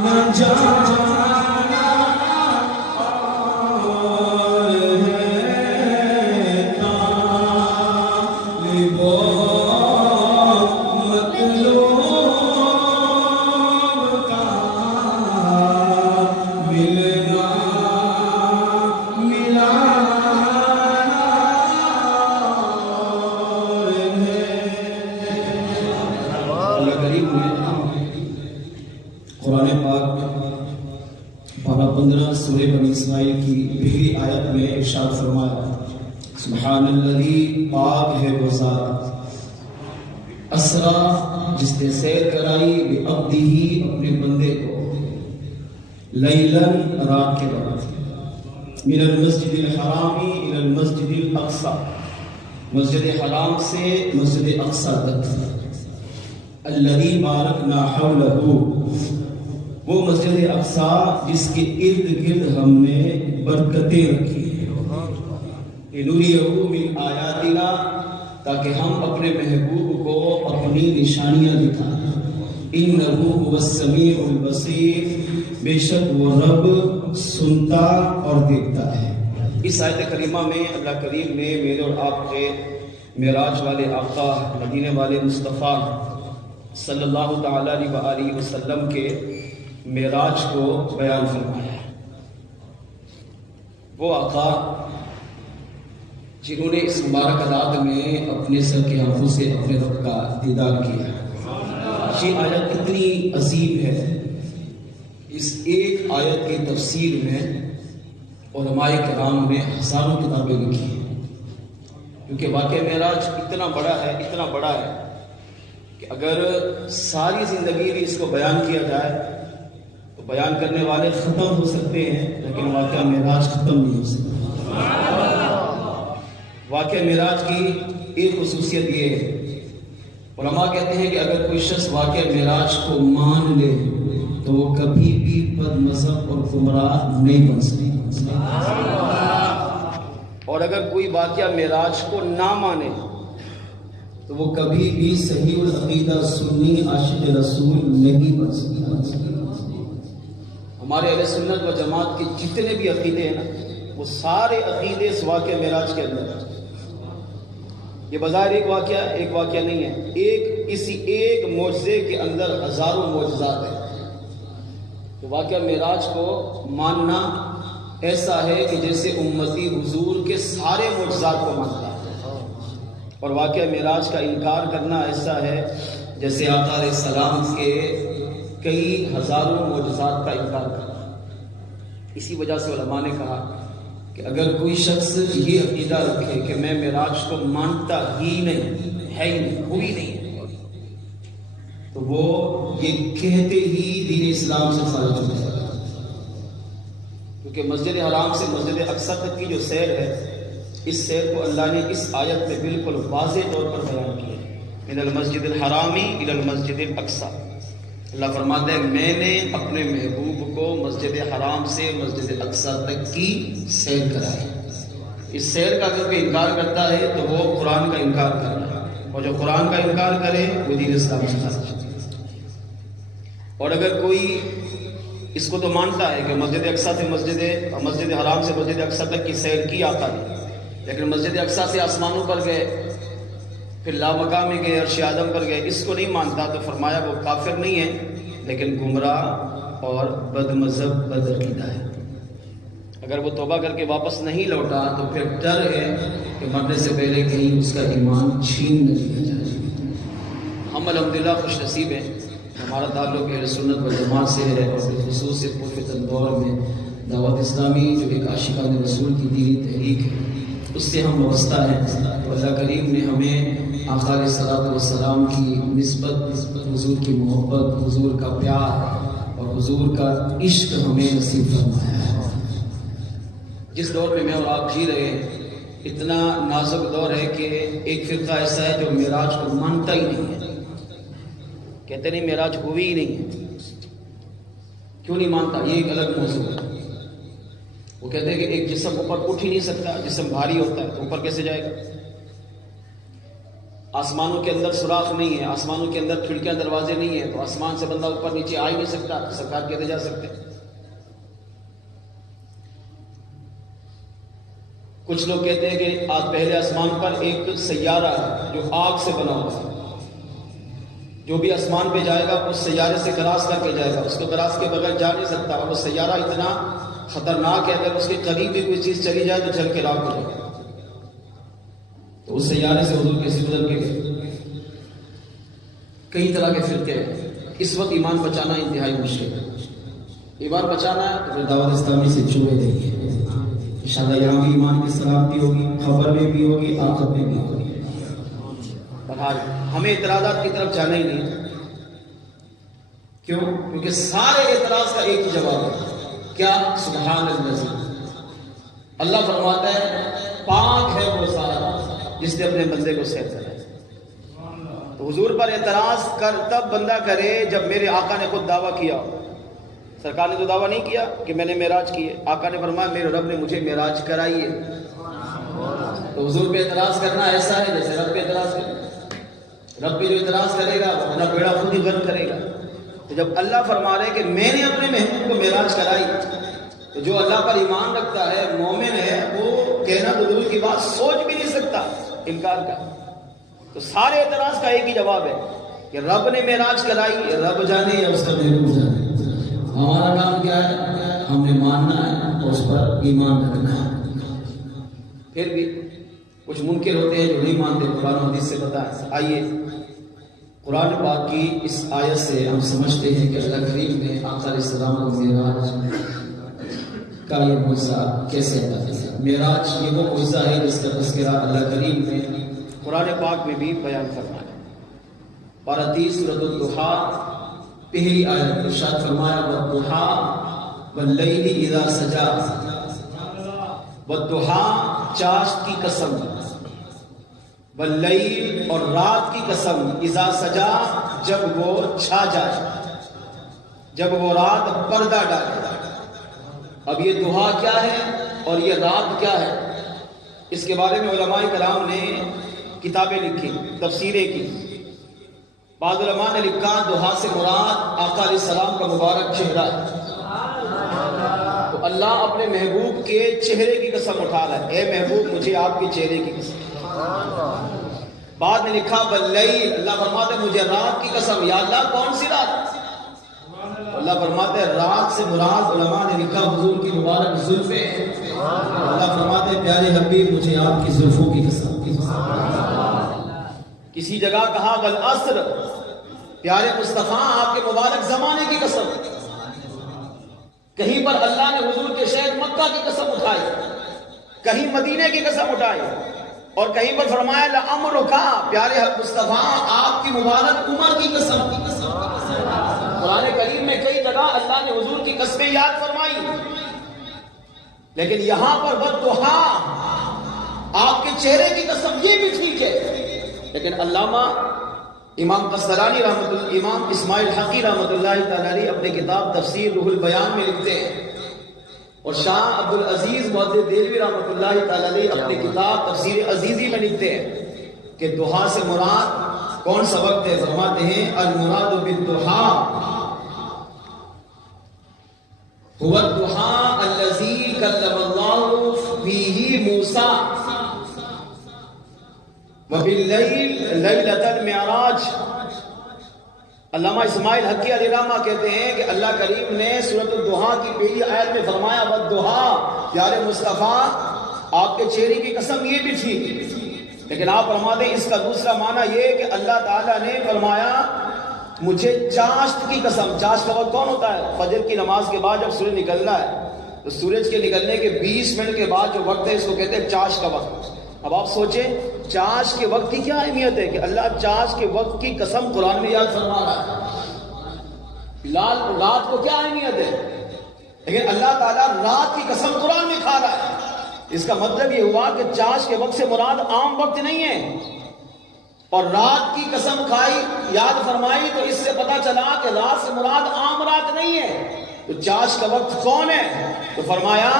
نہ جانا ہے طالب و مطلوب کا ملنا قرآن پاک پارہ 15 سورہ بنی اسرائیل کی پہلی آیت میں ارشاد فرمایا سبحان الذی پاک ہے وہ ذات اسرا جس نے سیر کرائی بعبدہ اپنے بندے کو لیلاً رات کے وقت من المسجد الحرام الى المسجد الاقصی مسجد حرام سے مسجد اقصی تک الذی بارکنا حولہ وہ مسجد اقصی جس کے ارد گرد ہم نے برکتیں رکھی لنریہ من آیاتنا تاکہ ہم اپنے محبوب کو اپنی نشانیاں دکھائیں انہ هو السمیع البصیر بے شک وہ رب سنتا اور دیکھتا ہے۔ اس آیت کریمہ میں اللہ کریم نے میرے اور آپ کے معراج والے آقا مدینے والے مصطفیٰ صلی اللہ تعالی علیہ وآلہ وسلم کے معراج کو بیان فرمایا ہے۔ وہ آقا جنہوں نے اس مبارک رات میں اپنے سر کے آنکھوں سے اپنے رب کا دیدار کیا ہے۔ یہ آیت اتنی عظیم ہے، اس ایک آیت کی تفسیر میں علماء کرام نے ہزاروں کتابیں لکھی ہیں، کیونکہ واقعہ معراج اتنا بڑا ہے کہ اگر ساری زندگی بھی اس کو بیان کیا جائے تو بیان کرنے والے ختم ہو سکتے ہیں، لیکن واقعہ معراج ختم نہیں ہو سکتا۔ واقعہ معراج کی ایک خصوصیت یہ ہے، علماء کہتے ہیں کہ اگر کوئی شخص واقعہ معراج کو مان لے تو وہ کبھی بھی بد مذہب اور گمراہ نہیں بن سکتا، اور اگر کوئی واقعہ معراج کو نہ مانے تو وہ کبھی بھی صحیح العقیدہ سنی عاشق رسول نہیں بن سکتا۔ ہمارے اہل سنت و جماعت کے جتنے بھی عقیدے ہیں نا، وہ سارے عقیدے اس واقعہ معراج کے اندر ہیں۔ یہ بظاہر ایک واقعہ نہیں ہے، کسی ایک معجزے کے اندر ہزاروں معجزات ہیں۔ تو واقعہ معراج کو ماننا ایسا ہے کہ جیسے امتی حضور کے سارے معجزات کو مانتا ہے، اور واقعہ معراج کا انکار کرنا ایسا ہے جیسے آقا علیہ السلام کے کئی ہزاروں معجزات کا انکار کرنا۔ اسی وجہ سے علماء نے کہا کہ اگر کوئی شخص یہ عقیدہ رکھے کہ میں معراج کو مانتا ہی نہیں ہے، کوئی نہیں ہے، تو وہ یہ کہتے ہی دین اسلام سے خارج ہو جائے گا، کیونکہ مسجد حرام سے مسجد اقصی تک کی جو سیر ہے، اس سیر کو اللہ نے اس آیت میں بالکل واضح طور پر بیان کیا ہے، من المسجد الحرامی الی المسجد الاقصی۔ اللہ فرماتا ہے میں نے اپنے محبوب کو مسجد حرام سے مسجد اقصی تک کی سیر کرائی۔ اس سیر کا اگر کوئی انکار کرتا ہے تو وہ قرآن کا انکار کر رہا ہے، اور جو قرآن کا انکار کرے وہ دین اسلام سے خارج ہے۔ اور اگر کوئی اس کو تو مانتا ہے کہ مسجد اقصیٰ سے مسجد حرام سے مسجد اقصیٰ تک کی سیر کی آقا نے، لیکن مسجد اقصیٰ سے آسمانوں پر گئے، پھر لامکاں میں گئے، عرش اعظم پر گئے، اس کو نہیں مانتا تو فرمایا وہ کافر نہیں ہے لیکن گمراہ اور بد مذہب بد عقیدہ ہے۔ اگر وہ توبہ کر کے واپس نہیں لوٹا تو پھر ڈر ہے کہ مرنے سے پہلے کہیں اس کا ایمان چھین نہ لیا جائے۔ ہم الحمدللہ خوش نصیب ہیں، ہمارا تعلق اہل سنت و جماعت سے ہے، اور بالخصوص سے پرفتن دور میں دعوت اسلامی جو ایک عاشقان رسول کی دینی تحریک ہے اس سے ہم وابستہ ہیں۔ اللہ کریم نے ہمیں آقا علیہ الصلوۃ والسلام کی نسبت، حضور کی محبت، حضور کا پیار اور حضور کا عشق ہمیں نصیب فرمایا ہے۔ جس دور میں اور آپ جی رہے ہیں اتنا نازک دور ہے کہ ایک فرقہ ایسا ہے جو معراج کو مانتا ہی نہیں ہے، کہتے نہیں معراج ہوئی ہی نہیں ہے۔ کیوں نہیں مانتا؟ یہ ایک الگ موضوع ہے۔ وہ کہتے ہیں کہ ایک جسم اوپر اٹھ ہی نہیں سکتا، جسم بھاری ہوتا ہے تو اوپر کیسے جائے گا؟ آسمانوں کے اندر سوراخ نہیں ہے، آسمانوں کے اندر کھڑکیاں دروازے نہیں ہیں تو آسمان سے بندہ اوپر نیچے آ ہی نہیں سکتا، سرکار کہتے جا سکتے؟ کچھ لوگ کہتے ہیں کہ آج پہلے آسمان پر ایک سیارہ ہے جو آگ سے بنا ہوا ہے، جو بھی آسمان پہ جائے گا اس سیارے سے کراس کر کے جائے گا، اس کو کراس کے بغیر جا نہیں سکتا، اور وہ سیارہ اتنا خطرناک ہے اگر اس کے قریب بھی کوئی چیز چلی جائے تو جل کے راکھ ہو جائے گا۔ تو اس سیارے سے حضور کیسے گزر کے گئے؟ کئی طرح کے فرقے ہیں۔ اس وقت ایمان بچانا انتہائی مشکل ہے۔ ایمان بچانا ہے تو پھر دعوت اسلامی سے جڑے رہیے، انشاءاللہ یہاں بھی ایمان کی سلامتی ہوگی، خبر میں بھی ہوگی، آخرت میں بھی ہوگی۔ ہمیں اعتراضات کی طرف جانا ہی نہیں۔ کیوں؟ کیونکہ سارے اعتراض کا ایک ہی جواب ہے، کیا؟ سبحان اللہ۔ اللہ فرماتا ہے پاک ہے وہ سارا جس نے اپنے بندے کو سیر کرا۔ تو حضور پر اعتراض کر تب بندہ کرے جب میرے آقا نے خود دعویٰ کیا۔ سرکار نے تو دعویٰ نہیں کیا کہ میں نے معراج کی ہے، آقا نے فرمایا میرے رب نے مجھے معراج کرائی ہے۔ تو حضور پہ اعتراض کرنا ایسا ہے جیسے رب پہ اعتراض کرنا۔ رب پہ جو اعتراض کرے گا وہ اپنا بیڑا خود ہی غرق کرے گا۔ تو جب اللہ فرما رہے کہ میں نے اپنے محبوب کو معراج کرائی، تو جو اللہ پر ایمان رکھتا ہے، مومن ہے، وہ کہنا حضور کی بات سوچ بھی نہیں سکتا انکار کا۔ تو سارے اعتراض کا ایک ہی جواب ہے کہ رب نے معراج کرائی، رب جانے یا اس کا محبوب جانے۔ ہمارا کام کیا ہے؟ ہم نے ماننا ہے اور اس پر ایمان رکھنا ہے۔ پھر بھی کچھ منکر ہوتے ہیں جو نہیں مانتے، قرآن و حدیث سے پتہ ہے۔ آئیے قرآن پاک کی اس آیت سے ہم سمجھتے ہیں کہ اللہ کریم نے آقا علیہ السلام کو معراج کا یہ معجزہ کیسے عطا کیا۔ معراج یہ وہ معجزہ ہے جس کا تذکرہ اللہ کریم نے قرآن پاک میں بھی بیان فرمایا۔ پارہ 30 سورۃ الضحیٰ پہلی آیت ارشاد فرمایا والضحیٰ واللیل اذا سجا۔ والضحیٰ چاشت کی قسم، واللیل اور رات کی قسم، اذا سجا جب وہ چھا جائے، جب وہ رات پردہ ڈالے۔ اب یہ ضحیٰ کیا ہے اور یہ رات کیا ہے، اس کے بارے میں علماء کرام نے کتابیں لکھی، تفسیریں کی۔ بعض علماء نے لکھا ضحیٰ سے مراد آقا علیہ السلام کا مبارک چہرہ ہے۔ تو اللہ اپنے محبوب کے چہرے کی قسم اٹھا رہا ہے، اے محبوب مجھے آپ کے چہرے کی قسم۔ بعد میں لکھا باللیل، اللہ فرماتے ہیں مجھے رات کی قسم۔ یا اللہ کون سی رات؟ اللہ فرماتے ہیں رات سے مراد علماء نے لکھا حضور کی مبارک زلفیں۔ اللہ فرماتے ہیں پیارے حبیب مجھے آپ کی زلفوں کی قسم۔ کسی جگہ کہا والعصر، پیارے مصطفیٰ آپ کے مبارک زمانے کی قسم۔ کہیں پر اللہ نے حضور کے شہر مکہ کی قسم اٹھائی، کہیں مدینے کی قسم اٹھائی، اور کہیں پر فرمایا لعمرک، پیارے مصطفیٰ آپ کی مبارک عمر کی قسم۔ قرآن کریم میں کئی جگہ اللہ نے حضور کی قسمیں یاد فرمائی، لیکن یہاں پر والضحیٰ آپ کے چہرے کی قسم، یہ بھی ٹھیک ہے، لیکن علامہ امام قسطلانی رحمۃ اللہ، امام اسماعیل حقی رحمۃ اللہ تعالی علیہ اپنے کتاب تفسیر روح البیان میں لکھتے ہیں اور شاہ عبد العزیز محدث دہلوی رحمۃ اللہ تعالی علیہ اپنی کتاب تفسیر عزیزی میں لکھتے ہیں کہ دہا سے مراد کون سا وقت ہے؟ فرماتے ہیں المراد بالدہا هو الدہا الذی کلم اللہ فیہ موسیٰ وباللیل لیلۃ المعراج۔ علامہ اسماعیل حقی علیہ رحمہ کہتے ہیں کہ اللہ کریم نے سورۃ الدہا کی پہلی آیت میں فرمایا والدہا، پیارے مصطفیٰ آپ کے چہرے کی قسم یہ بھی تھی، لیکن آپ فرماتے ہیں اس کا دوسرا معنی یہ کہ اللہ تعالیٰ نے فرمایا مجھے چاشت کی قسم۔ چاشت کا وقت کون ہوتا ہے؟ فجر کی نماز کے بعد جب سورج نکلنا ہے تو سورج کے نکلنے کے 20 منٹ کے بعد جو وقت ہے اس کو کہتے ہیں چاشت کا وقت۔ اب آپ سوچیں چاش کے وقت کی کیا اہمیت ہے کہ اللہ چاش کے وقت کی قسم قرآن میں یاد فرما رہا ہے۔ رات کو کیا اہمیت ہے، لیکن اللہ تعالیٰ رات کی قسم قرآن میں کھا رہا ہے۔ اس کا مطلب یہ ہوا کہ چاش کے وقت سے مراد عام وقت نہیں ہے، اور رات کی قسم کھائی یاد فرمائی تو اس سے پتا چلا کہ رات سے مراد عام رات نہیں ہے۔ تو چاش کا وقت کون ہے؟ تو فرمایا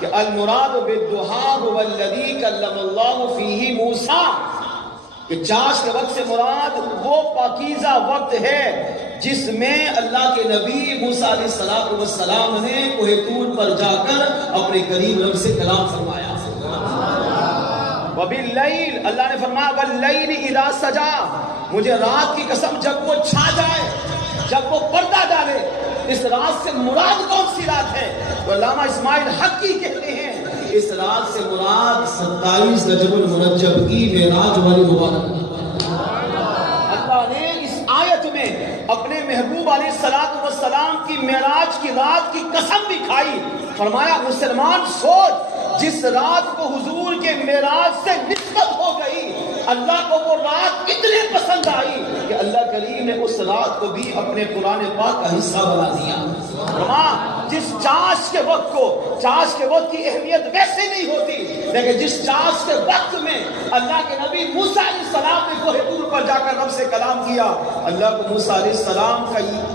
کہ المراد بالدہا هو الذی کلم اللہ فیہ موسیٰ، کہ چاش کے وقت سے مراد وہ پاکیزہ وقت ہے جس میں اللہ کے نبی موسیٰ علیہ السلام نے کوہ طور پر جا کر اپنے کریم رب سے کلام فرمایا۔ وباللیل، اللہ نے فرمایا واللیل اذا سجا، مجھے رات کی قسم جب وہ چھا جائے، جب وہ پردہ ڈالے۔ اس رات سے مراد کون سی رات ہے؟ تو علامہ اسماعیل حقی کہتے ہیں اس رات سے مراد 27 رجب المرجب کی معراج والی مبارک۔ اللہ نے اس آیت میں اپنے محبوب علیہ السلام کی معراج کی رات کی قسم بھی کھائی۔ فرمایا مسلمان سوچ، جس رات کو حضور کے معراج سے نسبت ہو گئی، اللہ کو وہ رات اتنے پسند آئی کہ اللہ کریم نے اس رات کو بھی اپنے قرآن پاک کا حصہ بنا دیا۔ جس چاش کے وقت کو، چاش کے وقت کی اہمیت ویسے نہیں ہوتی، لیکن جس چاش کے وقت میں اللہ کے نبی موسیٰ علیہ السلام نے کوہ طور پر جا کر رب سے کلام کیا، اللہ کو موسیٰ علیہ السلام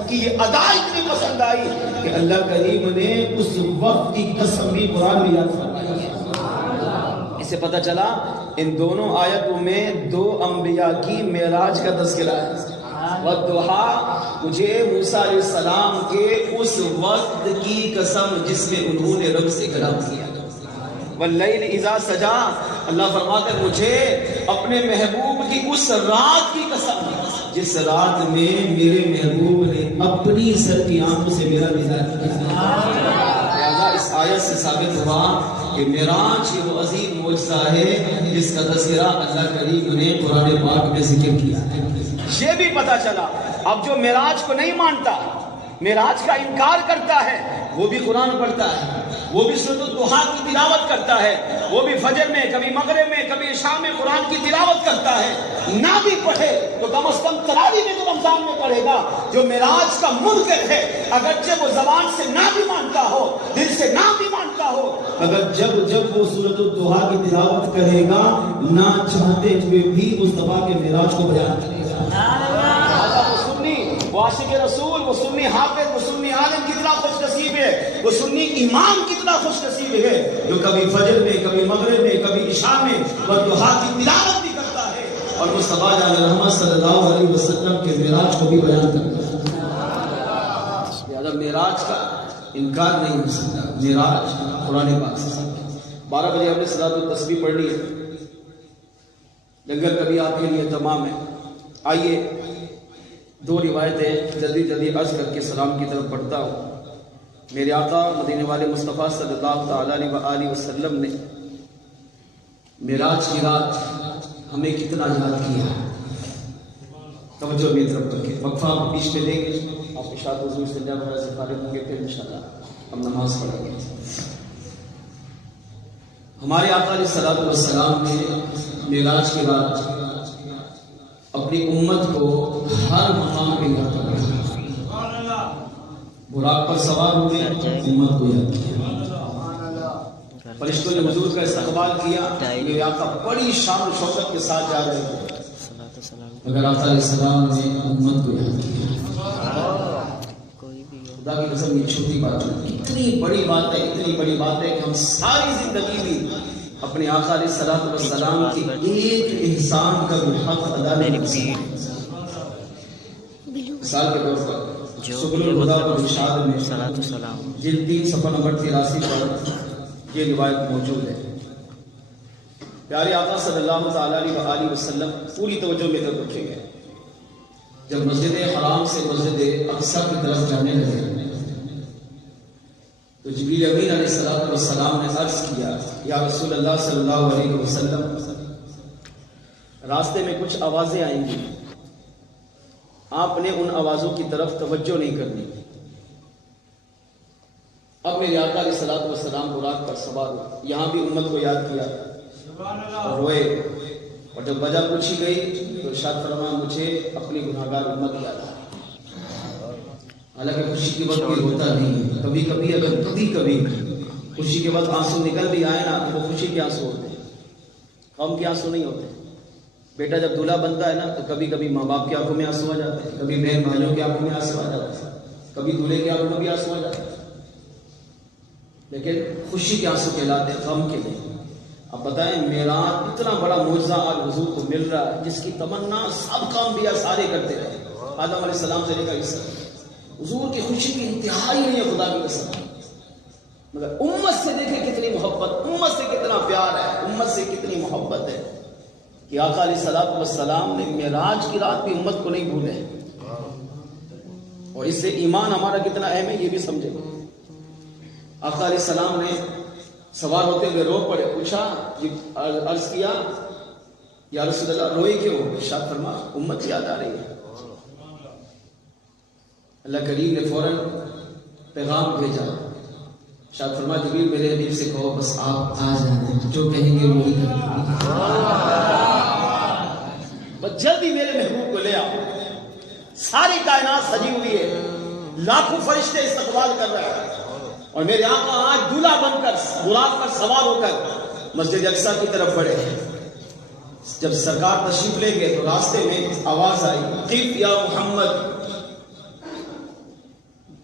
کی یہ ادا اتنی پسند آئی کہ اللہ کریم نے اس وقت کی قسم بھی قرآن میں یاد فرمائی ہے۔ اس سے پتہ چلا ان دونوں آیتوں میں دو انبیاء کی معراج کا تذکرہ ہے۔ والدہا، مجھے موسیٰ علیہ السلام کے اس وقت کی قسم جس میں انہوں نے رب سے کلام کیا۔ واللیل اذا سجا، اللہ فرماتے ہیں مجھے اپنے محبوب کی اس رات کی قسم جس رات میں میرے محبوب نے اپنی سر کی آنکھوں سے میرا دیدار کیا۔ اس آیت سے ثابت ہوا کہ معراج یہ وہ عظیم معجزہ ہے جس کا تذکرہ اللہ کریم نے قرآن پاک میں ذکر کیا ہے۔ یہ بھی پتا چلا اب جو معراج کو نہیں مانتا، معراج کا انکار کرتا ہے، وہ بھی قرآن پڑھتا ہے، وہ بھی سورۃ الدہا کی تلاوت کرتا ہے، وہ بھی فجر میں، کبھی مغرب میں، کبھی عشاء میں قرآن کی تلاوت کرتا ہے۔ نہ بھی پڑھے تو کم از کم تراویح میں تو رمضان میں پڑھے گا۔ جو معراج کا منکر ہے، اگرچہ وہ زبان سے نہ بھی مانتا ہو، دل سے نہ بھی مانتا ہو، مگر جب وہ سورۃ الدہا کی تلاوت کرے گا، نہ چاہتے ہوئے بھی مصطفیٰ کے معراج کو بیان کرے گا۔ وہ سنی، وہ عاشق رسول، وہ سنی حافظ، وہ سنی عالم کتنا خوش نصیب ہے، وہ سنی امام کتنا خوش نصیب ہے جو کبھی فجر میں، کبھی مغرب میں، کبھی عشاء میں والدہا کی تلاوت بھی کرتا ہے اور مصطفیٰ علیہ رحمت صلی اللہ علیہ وسلم کے معراج کو بھی بیان کرتا ہے۔ لہذا معراج کا انکار نہیں ہو سکتا۔ معراج قرآن پاک سے 12 بجے ہم نے صلاۃ التسبیح پڑھ لی ہے، لنگر کبھی آپ کے لیے تمام ہے۔ آئیے دو روایتیں جلدی عرض کر کے سلام کی طرف بڑھتا ہوں۔ میرے آقا مدینے والے مصطفیٰ صلی اللہ تعالی علیہ وسلم نے معراج کی رات ہمیں کتنا یاد کیا ہے۔ توجہ میری طرف رکھیں، وقفہ بیچ میں دیں گے، آپ ارشاد حضور سے جب سے فارغ ہوں گے پھر انشاءاللہ ہم نماز پڑھیں گے۔ ہمارے آقا علیہ الصلوۃ والسلام نے معراج کی رات اپنی امت کو ہر مقام پہ یاد کیا، براق پر سوار ہوئے امت کو یاد کیا، فرشتوں نے حضور کا استقبال کیا، میرے آقا بڑی شان و شوکت کے ساتھ جا رہے تھے، مگر آقا علیہ السلام نے امت کو یاد کیا۔ خدا کی قسم یہ چھوٹی بات نہیں، اتنی بڑی بات ہے، اتنی بڑی بات ہے کہ ہم ساری زندگی بھی اپنے آقا علیہ الصلوۃ والسلام کی ایک احسان کا بھی حق ادا نہیں کر سکتے۔ مثال کے طور پر سبل الہدی والارشاد میں جلد 3 صفحہ نمبر 83 پر یہ روایت موجود ہے۔ پیارے آقا صلی اللہ تعالی علیہ وآلہ وسلم پوری توجہ میں طرف رکھیں گے، جب مسجد حرام سے مسجد اقصی کی طرف جانے لگے تو جبریل امین علیہ الصلوۃ والسلام نے عرض کیا، یا رسول اللہ صلی اللہ علیہ وسلم، راستے میں کچھ آوازیں آئیں گی، آپ نے ان آوازوں کی طرف توجہ نہیں کرنی۔ اب میرے آقا علیہ الصلوۃ والسلام براق پر سوار ہوئے، یہاں بھی امت کو یاد کیا اور روئے، اور جب وجہ پوچھی گئی تو ارشاد فرمایا مجھے اپنی گناہگار امت یاد آئی۔ حالانکہ خوشی کے وقت یہ ہوتا نہیں ہے، کبھی کبھی اگر کبھی خوشی کے وقت آنسو نکل بھی آئے نا تو وہ خوشی کے آنسو ہوتے ہیں، غم کے آنسو نہیں ہوتے۔ بیٹا جب دولہا بنتا ہے نا تو کبھی کبھی ماں باپ کی آنکھوں میں آنسو آ جاتے ہیں، کبھی بہن بھائیوں کی آنکھوں میں آنسو آ جاتے ہیں، کبھی دولہے کی آنکھوں میں بھی آنسو آ جاتے ہیں، لیکن خوشی کے آنسو کہلاتے ہیں، غم کے نہیں۔ اب بتائیں معراج اتنا بڑا معجزہ آج حضور کو مل رہا ہے جس کی تمنا سب کام بھی سارے کرتے رہے، آدم علیہ السلام سے لے کر عیسیٰ، حضور کی خوشی کی انتہائی نہیں ہے خدا کی قسم، مگر امت سے دیکھیں کتنی محبت، امت سے کتنا پیار ہے، امت سے کتنی محبت ہے کہ آقا علیہ الصلوۃ والسلام نے معراج کی رات بھی امت کو نہیں بھولے، اور اس سے ایمان ہمارا کتنا اہم ہے یہ بھی سمجھے۔ آقا علیہ السلام نے سوار ہوتے ہوئے رو پڑے، پوچھا، عرض کیا یا رسول اللہ روئے کیوں؟ ارشاد فرما امت یاد آ رہی ہے۔ اللہ کریم نے فوراً پیغام بھیجا، ارشاد فرما جبریل میرے حبیب سے کہو بس آپ آ جائیں، جو کہیں گے وہی کریں گے، بس جلدی میرے محبوب کو لے آؤ۔ ساری کائنات سجی ہوئی ہے، لاکھوں فرشتے استقبال کر رہے ہیں، اور میرے آقا آج دولہا بن کر براق پر سوار ہو کر مسجد اقصی کی طرف بڑھے۔ جب سرکار تشریف لے گئے تو راستے میں آواز آئی، قف یا محمد،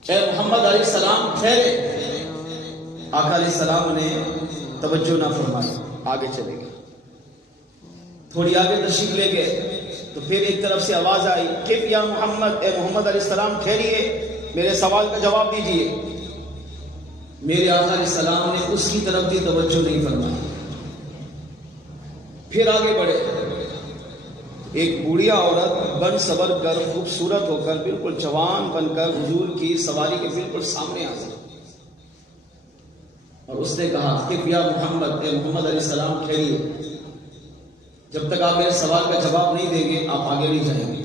اے محمد علیہ السلام ٹھہرے۔ آقا علیہ السلام نے توجہ نہ فرمائی، آگے چلے گئے، تھوڑی آگے تشریف لے گئے تو پھر ایک طرف سے آواز آئی، قف یا محمد، اے محمد علیہ السلام ٹھہریے، میرے سوال کا جواب دیجیے۔ میرے آقا علیہ السلام نے اس کی طرف بھی توجہ نہیں فرمائی، پھر آگے بڑھے، ایک بوڑھیا عورت بن سور کر خوبصورت ہو کر بالکل جوان بن کر حضور کی سواری کے بالکل سامنے آ گئی، اور اس نے کہا کہ یا محمد، اے محمد علیہ السلام ٹھہریے، جب تک آپ میرے سوال کا جواب نہیں دیں گے آپ آگے نہیں جائیں گے۔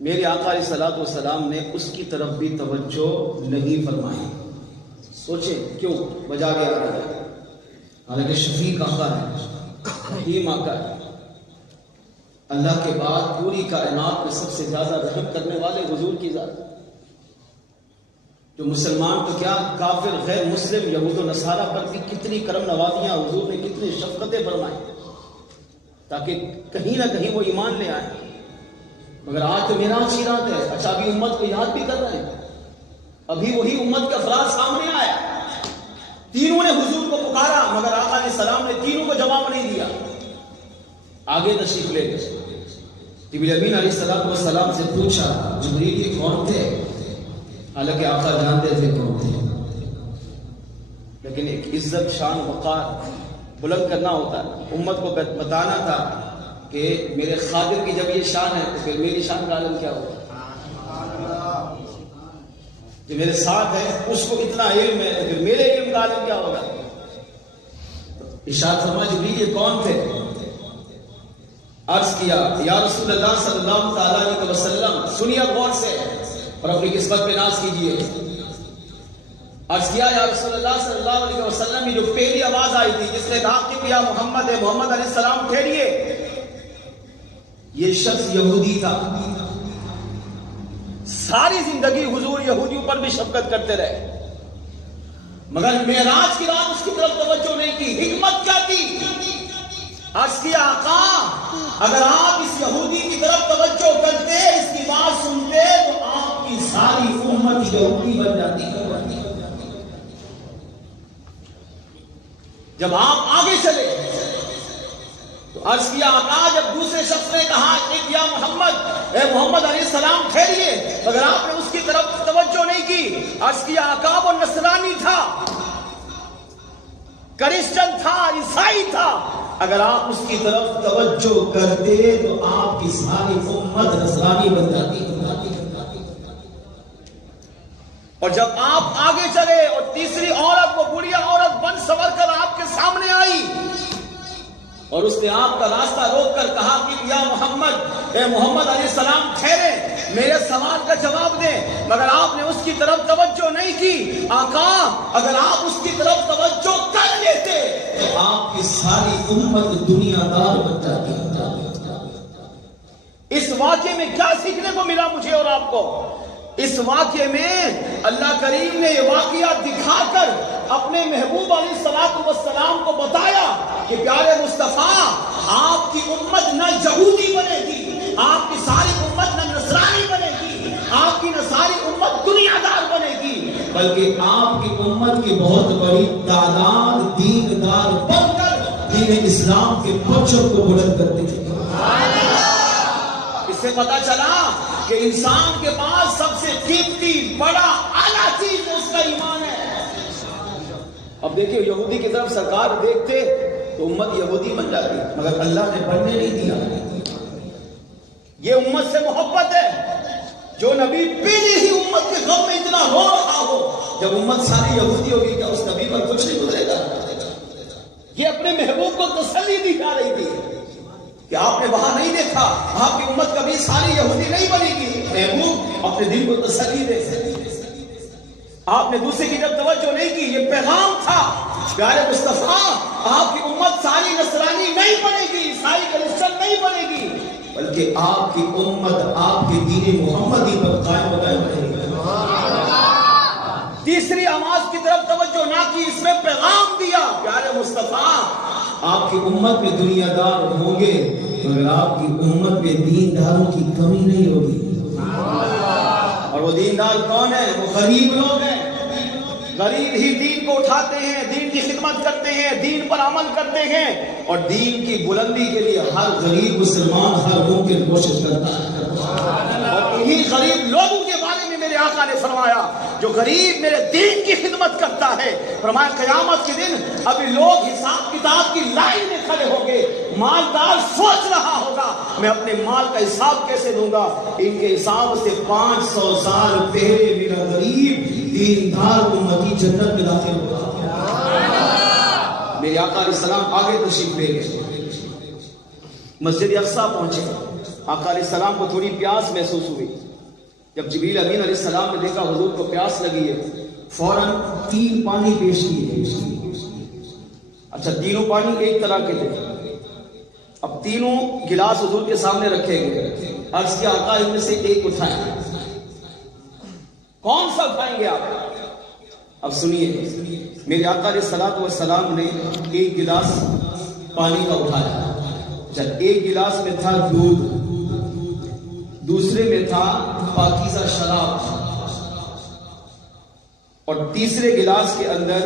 میرے آقا علیہ الصلوۃ والسلام نے اس کی طرف بھی توجہ نہیں فرمائی۔ سوچیں کیوں؟ وجہ آگے آ رہا ہے، حالانکہ شفیق آقا ہے، رحیم آقا ہے، اللہ کے بعد پوری کائنات میں سب سے زیادہ رحم کرنے والے حضور کی ذات، جو مسلمان تو کیا کافر غیر مسلم یہود و نصارہ پر بھی کتنی کرم نوازیاں حضور نے کتنی شفقتیں فرمائیں تاکہ کہیں نہ کہیں وہ ایمان لے آئیں۔ مگر آج تو معراج کی رات ہے، اچھا ابھی امت کو یاد بھی کر رہے ہیں، ابھی وہی امت کا افراد سامنے آیا، تینوں نے حضور کو پکارا مگر آقا علیہ السلام نے تینوں کو جواب نہیں دیا، آگے تشریف لے گئے۔ جبریل امین علیہ السلام سے پوچھا، جبریل یہ کون تھے؟ حالانکہ آقا جانتے تھے کون تھے، لیکن ایک عزت شان وقار بلند کرنا ہوتا ہے، امت کو بتانا تھا کہ میرے خادم کی جب یہ شان ہے تو پھر میری شان کا عالم کیا ہوگا، جو میرے ساتھ ہے اس کو اتنا علم ہے تو پھر میرے علم کا عالم کیا ہوگا۔ ارشاد فرمایا جبریل یہ کون تھے؟ عرض کیا یا رسول اللہ صلی اللہ تعالی علیہ وسلم، سنیے غور سے اور اپنی قسمت پہ ناز کیجیے۔ عرض کیا یا رسول اللہ صلی اللہ علیہ وسلم، جو پہلی آواز آئی تھی جس نے کہا کہ یا محمد، ہے محمد علیہ السلام ٹھہریے، یہ شخص یہودی تھا، ساری زندگی حضور یہودیوں پر بھی شفقت کرتے رہے، مگر معراج کی رات اس کی طرف توجہ نہیں کی۔ حکمت کیا تھی؟ عرض کیا آقا اگر آپ اس یہودی کی طرف توجہ کرتے، اس کی بات سنتے تو آپ کی کی ساری امت یہودی بن جاتی ہے۔ جب آپ آگے چلے تو عرض کیا آقا، جب دوسرے شخص نے کہا کہ یا محمد، اے محمد علیہ السلام ٹھہریے، اگر آپ نے اس کی طرف توجہ نہیں کی، عرض کیا آقا وہ نصرانی تھا، کرسچن تھا، عیسائی تھا، اگر آپ اس کی طرف توجہ کرتے تو آپ کی ساری امت نصرانی بن جاتی۔ اور جب آپ آگے چلے اور تیسری عورت، وہ بڑھیا عورت بن سنور کر آپ کے سامنے آئی اور اس نے آپ کا راستہ روک کر کہا کہ یا محمد، اے محمد علیہ السلام ٹھہرے، میرے سوال کا جواب دیں، مگر آپ نے اس کی طرف توجہ نہیں کی۔ آقا اگر آپ اس کی طرف توجہ کر لیتے تو آپ کی ساری امت دنیا دار بن جاتی۔ اس واقعے میں کیا سیکھنے کو ملا مجھے اور آپ کو؟ اس واقعے میں اللہ کریم نے یہ واقعات دکھا کر اپنے محبوب علیہ السلام کو بتایا کہ پیارے مصطفیٰ، آپ کی امت نہ یہودی بنے گی، آپ کی ساری امت نہ نصرانی بنے گی، آپ کی نہ ساری امت دنیا دار بنے گی، بلکہ آپ کی امت کی بہت بڑی تعداد دین دار بن کر دین اسلام کے پرچم کو بلند کرتے ہیں۔ اس سے پتا چلا کہ انسان کے پاس سب سے قیمتی بڑا اعلیٰ چیز اس کا ایمان ہے۔ اب دیکھیں یہودی کی طرف سرکار دیکھتے تو امت یہودی بن جاتی، مگر اللہ نے بننے نہیں دیا۔ یہ امت سے محبت ہے، جو نبی پہلے ہی امت کے غم میں اتنا رو رہا ہو، جب امت ساری یہودی ہوگی کیا اس نبی پر کچھ نہیں گزرے گا؟ یہ اپنے محبوب کو تسلی دی جا رہی تھی کہ آپ نے وہاں نہیں دیکھا، آپ کی امت کبھی ساری یہودی نہیں بنے گی، محبوب اپنے دل کو تسلی دے۔ آپ نے دوسرے کی جب توجہ نہیں کی، یہ پیغام تھا پیارے مصطفیٰ، آپ کی امت ساری نصرانی نہیں بنے گی، عیسائی کرسچن نہیں بنے گی، بلکہ آپ کی امت آپ کے دین محمدی پر قائم و دائم رہے گی۔ تیسری آواز کی طرف توجہ نہ کی، اس میں پیغام دیا پیارے مصطفیٰ، آپ کی امت میں دنیا دار ہوں گے مگر آپ کی امت میں دینداروں کی کمی نہیں ہوگی۔ اور وہ دیندار کون ہے؟ وہ غریب لوگ ہیں۔ غریب ہی دین کو اٹھاتے ہیں، دین کی خدمت کرتے ہیں، دین پر عمل کرتے ہیں، اور دین کی بلندی کے لیے ہر غریب مسلمان ہر ممکن کوشش کرتا ہے۔ اور انہی غریب لوگوں کے بارے میں میرے آقا نے فرمایا، جو غریب میرے دین کی خدمت کرتا ہے، فرمایا قیامت کے دن ابھی لوگ حساب کتاب کی لائن میں کھڑے ہوں گے، مالدار سوچ رہا ہوگا میں اپنے مال کا حساب کیسے دوں گا، ان کے حساب سے 500 سال پہلے میرا غریب دیندار امتی جنت میں داخل ہوگا۔ میرے آقا علیہ السلام آگے تشریف لے گئے، مسجد اقصیٰ پہنچے، آقا علیہ السلام کو تھوڑی پیاس محسوس ہوئی۔ جب جبریل امین علیہ السلام نے دیکھا حضور کو پیاس لگی ہے، فوراً 3 پانی پیش کیے۔ اچھا، تینوں پانی ایک طرح کے تھے، اب تینوں گلاس حضور کے سامنے رکھے گئے۔ عرض کیا آقا ان میں سے ایک اٹھائیں، کون سا اٹھائیں گے آپ؟ اب سنیے، میرے آقا علیہ السلام نے ایک گلاس پانی کا اٹھایا۔ جب ایک گلاس میں تھا دودھ، دوسرے میں تھا پاکیزہ شراب، اور تیسرے گلاس کے اندر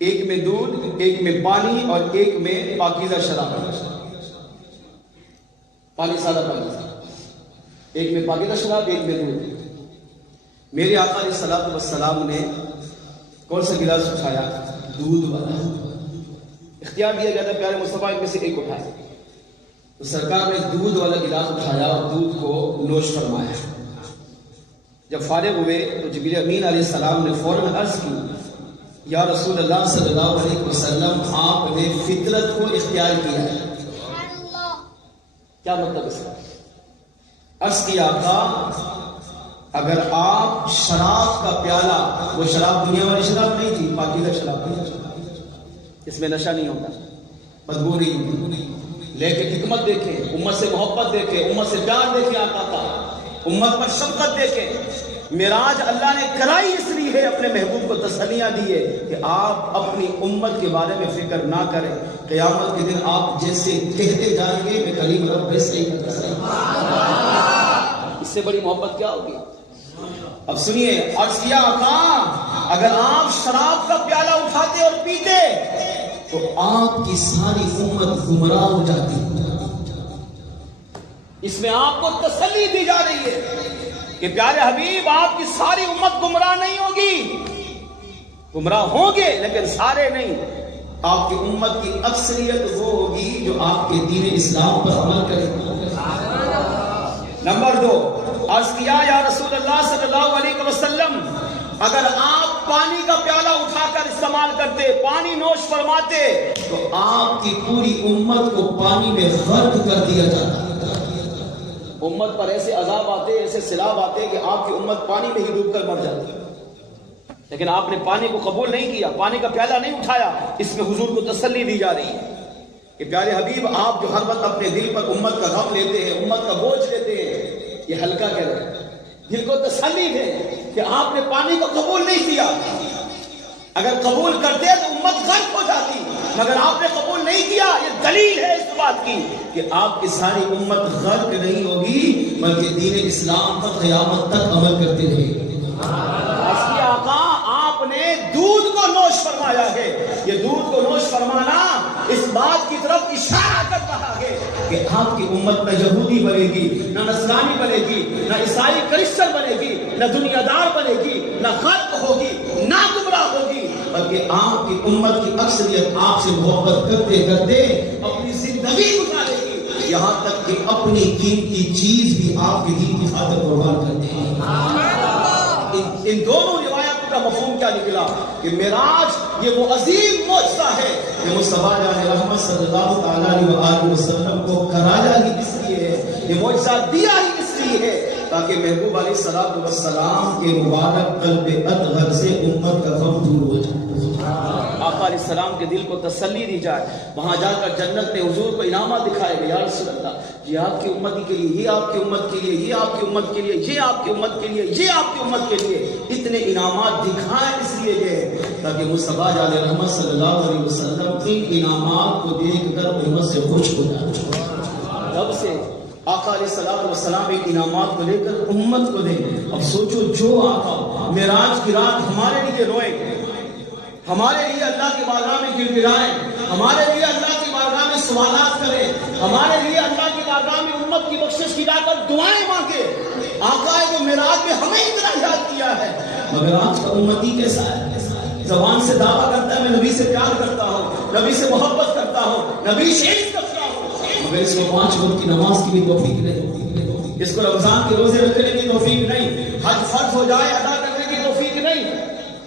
ایک میں دودھ، ایک میں پانی اور ایک میں پاکیزہ شراب، پانی سادہ پانی، ایک میں پاکیزہ شراب ایک میں دودھ۔ میرے آقا علیہ السلام نے کون سا گلاس اٹھایا؟ دودھ والا۔ اختیار دیا گیا تھا پیارے مصطفیٰ ان میں سے ایک اٹھائے، تو سرکار نے دودھ والا گلاس اٹھایا اور دودھ کو نوش فرمایا۔ جب فارغ ہوئے تو جبریل امین علیہ السلام نے فوراً عرض کی، یا رسول اللہ صلی اللہ علیہ وسلم، آپ نے فطرت کو اختیار کیا ہے۔ کیا مطلب اس کا؟ عرض کیا آقا، اگر آپ شراب کا پیالہ، وہ شراب دنیا والی شراب نہیں تھی، پاکیزہ شراب نہیں، اس میں نشہ نہیں ہوتا، بدبو نہیں، لیکن حکمت دیکھیں، امت سے محبت دیکھیں، امت سے پیار دیکھیں آقا کا، امت پر شفقت دیکھیں۔ معراج اللہ نے کرائی اس لیے اپنے محبوب کو تسلیاں دی ہے کہ آپ اپنی امت کے بارے میں فکر نہ کریں، قیامت کے دن آپ جیسے کہتے جائیں گے میں کلیم رب ویسے ہی کرتا رہے. اس سے بڑی محبت کیا ہوگی؟ اب سنیے، عرض کیا آقا اگر آپ شراب کا پیالہ اٹھاتے اور پیتے تو آپ کی ساری امت گمراہ ہو جاتی. اس میں آپ کو تسلی دی جا رہی ہے کہ پیارے حبیب آپ کی ساری امت گمراہ نہیں ہوگی، گمراہ ہوں گے لیکن سارے نہیں. آپ کی امت کی اکثریت وہ ہوگی جو آپ کے دین اسلام پر عمل کرے گی. نمبر 2، عرض کیا یا رسول اللہ صلی اللہ علیہ وسلم اگر آپ پانی کا پیالہ اٹھا کر استعمال کرتے، پانی نوش فرماتے تو آپ کی پوری امت کو پانی میں غرق کر دیا جاتا. امت پر ایسے عذاب آتے، ایسے سیلاب آتے کہ آپ کی امت پانی میں ہی ڈوب کر مر جاتی. لیکن آپ نے پانی کو قبول نہیں کیا، پانی کا پیالہ نہیں اٹھایا. اس میں حضور کو تسلی دی جا رہی ہے کہ پیارے حبیب آپ جو ہر وقت اپنے دل پر امت کا غم لیتے ہیں، امت کا بوجھ لیتے ہیں، یہ ہلکا کہہ رہے ہیں. دل کو تسلی ہے کہ آپ نے پانی کو قبول نہیں کیا. اگر قبول کرتے تو امت غرق ہو جاتی، مگر آپ نے قبول نہیں کیا. یہ دلیل ہے اس بات کی کہ آپ کی ساری امت غرق نہیں ہوگی بلکہ دین اسلام پر قیامت تک عمل کرتے رہے گی. آقا آپ نے دودھ کو نوش فرمایا ہے. یہ دودھ کو نوش فرمانا اس بات کی طرف اشارہ کر رہا ہے کہ آپ کی امت نہ یہودی بنے گی، نہ نصرانی بنے گی، نہ عیسائی کرسچن بنے گی، نہ دنیا دار بنے گی، نہ غرق ہوگی، نہ گمراہ ہوگی، بلکہ آپ کی امت کی اکثریت آپ سے محبت کرتے کرتے اپنی زندگی گزارے گی، یہاں تک کہ اپنی قیمتی چیز بھی آپ کے دین کی خاطر قربان کرتے ہیں. ان دونوں روایتوں کا مفہوم کیا نکلا کہ معراج یہ وہ عظیم معجزہ ہے کہ مصطفیٰ جان رحمت صلی اللہ تعالیٰ علیہ وسلم کو کرایا ہی اس لیے ہے، یہ معجزہ دیا ہی اس لیے ہے تاکہ محبوب علیہ الصلوۃ والسلام کے مبارک قلب اطہر سے امت کا غم دور ہو جائے، آقا علیہ السلام کے دل کو تسلی دی جائے. وہاں جا کر جنت میں حضور کو انعامات دکھائے گئے، یا رسول اللہ یہ آپ کی امتی کے لیے، یہ آپ کی امت کے لیے، یہ آپ کی امت کے لیے، یہ آپ کی امت کے لیے، یہ آپ کی امت کے لیے. اتنے انعامات دکھائے اس لیے گئے تاکہ مصطفیٰ جان رحمت صلی اللہ علیہ وسلم ان انعامات کو دیکھ کر امت سے خوش ہو جائے. تب سے آقا علیہ السلام ایک انعامات کو لے کر امت کو دیں. اب سوچو جو آقا معراج کی رات ہمارے لیے روئے، ہمارے لیے اللہ کی بارگاہ میں گر گرائیں، ہمارے لیے اللہ کی بارگاہ میں سوالات کریں، ہمارے لیے اللہ کی بارگاہ میں امت کی بخشش کی جا کر دعائیں مانگے. آقا جو معراج میں ہمیں اتنا یاد کیا ہے، مگر آج کا امتی کیسا ہے؟ زبان سے دعویٰ کرتا ہے میں نبی سے پیار کرتا ہوں، نبی سے محبت کرتا ہوں، نبی سے عشق کرتا ہوں، مگر اس کو 5 وقت کی نماز کی بھی توفیق نہیں، اس کو رمضان کے روزے رکھنے کی توفیق نہیں، حج فرض ہو جائے ادا کرنے کی توفیق نہیں،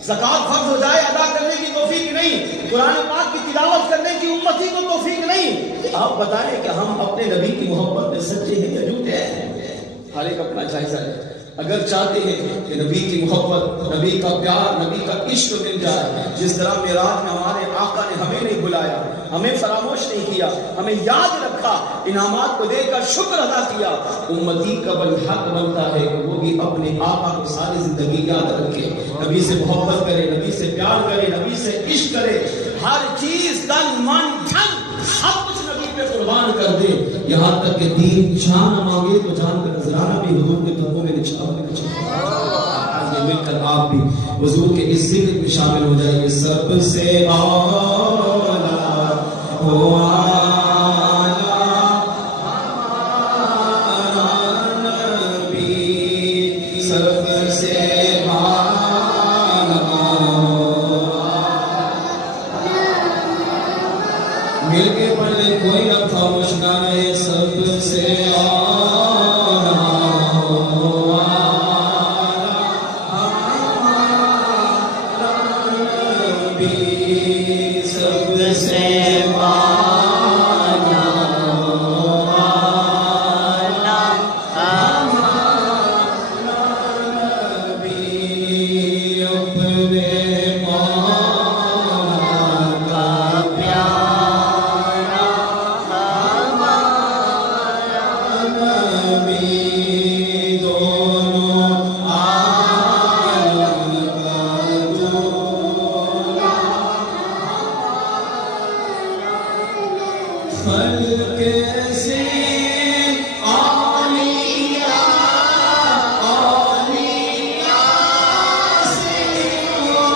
زکات فرض ہو جائے ادا کرنے کی توفیق نہیں، قرآن پاک کی تلاوت کرنے کی امتی کو توفیق نہیں. آپ بتائیں کہ ہم اپنے نبی کی محبت میں سچے ہیں یا جھوٹے ہیں؟ ہر ایک اپنا جائزہ ہے. اگر چاہتے ہیں کہ نبی کی محبت، نبی کا پیار، نبی کا عشق مل جائے، جس طرح معراج میں ہمارے آقا نے ہمیں نہیں بلایا، ہمیں فراموش نہیں کیا، ہمیں یاد رکھا، انعامات کو دے کر شکر ادا کیا، امتی کا حق بنتا ہے کہ وہ بھی اپنے آقا کو ساری زندگی یاد رکھے، نبی سے محبت کرے، نبی سے پیار کرے، نبی سے عشق کرے، ہر چیز تن من دھن سب کچھ نبی پہ قربان کر دے، یہاں تک کہ دین جان مانگے تو جان کا نذرانہ بھی حضور کے قدموں میں نچھاور چاہیے. آج مل کر آپ بھی حضور کے اس ذکر میں شامل ہو جائیے. سب سے اعلیٰ ہوا مل کے پڑھ لے کوئی نہ خاموش نہ رہے. سب سے کیسے اولیاء سے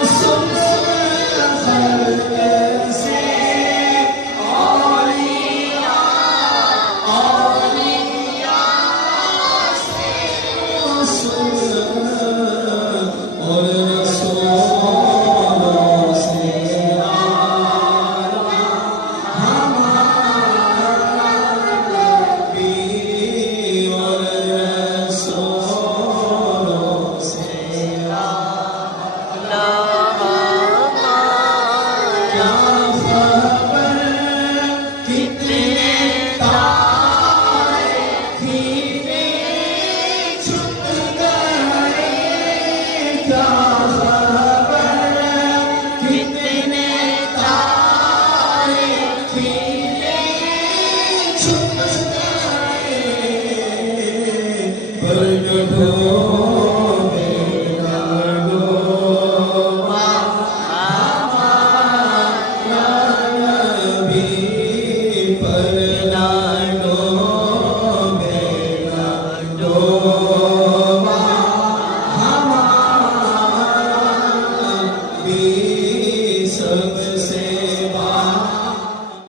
سن خبر کیسے اولیاء سے سن اور رسولوں سے Oh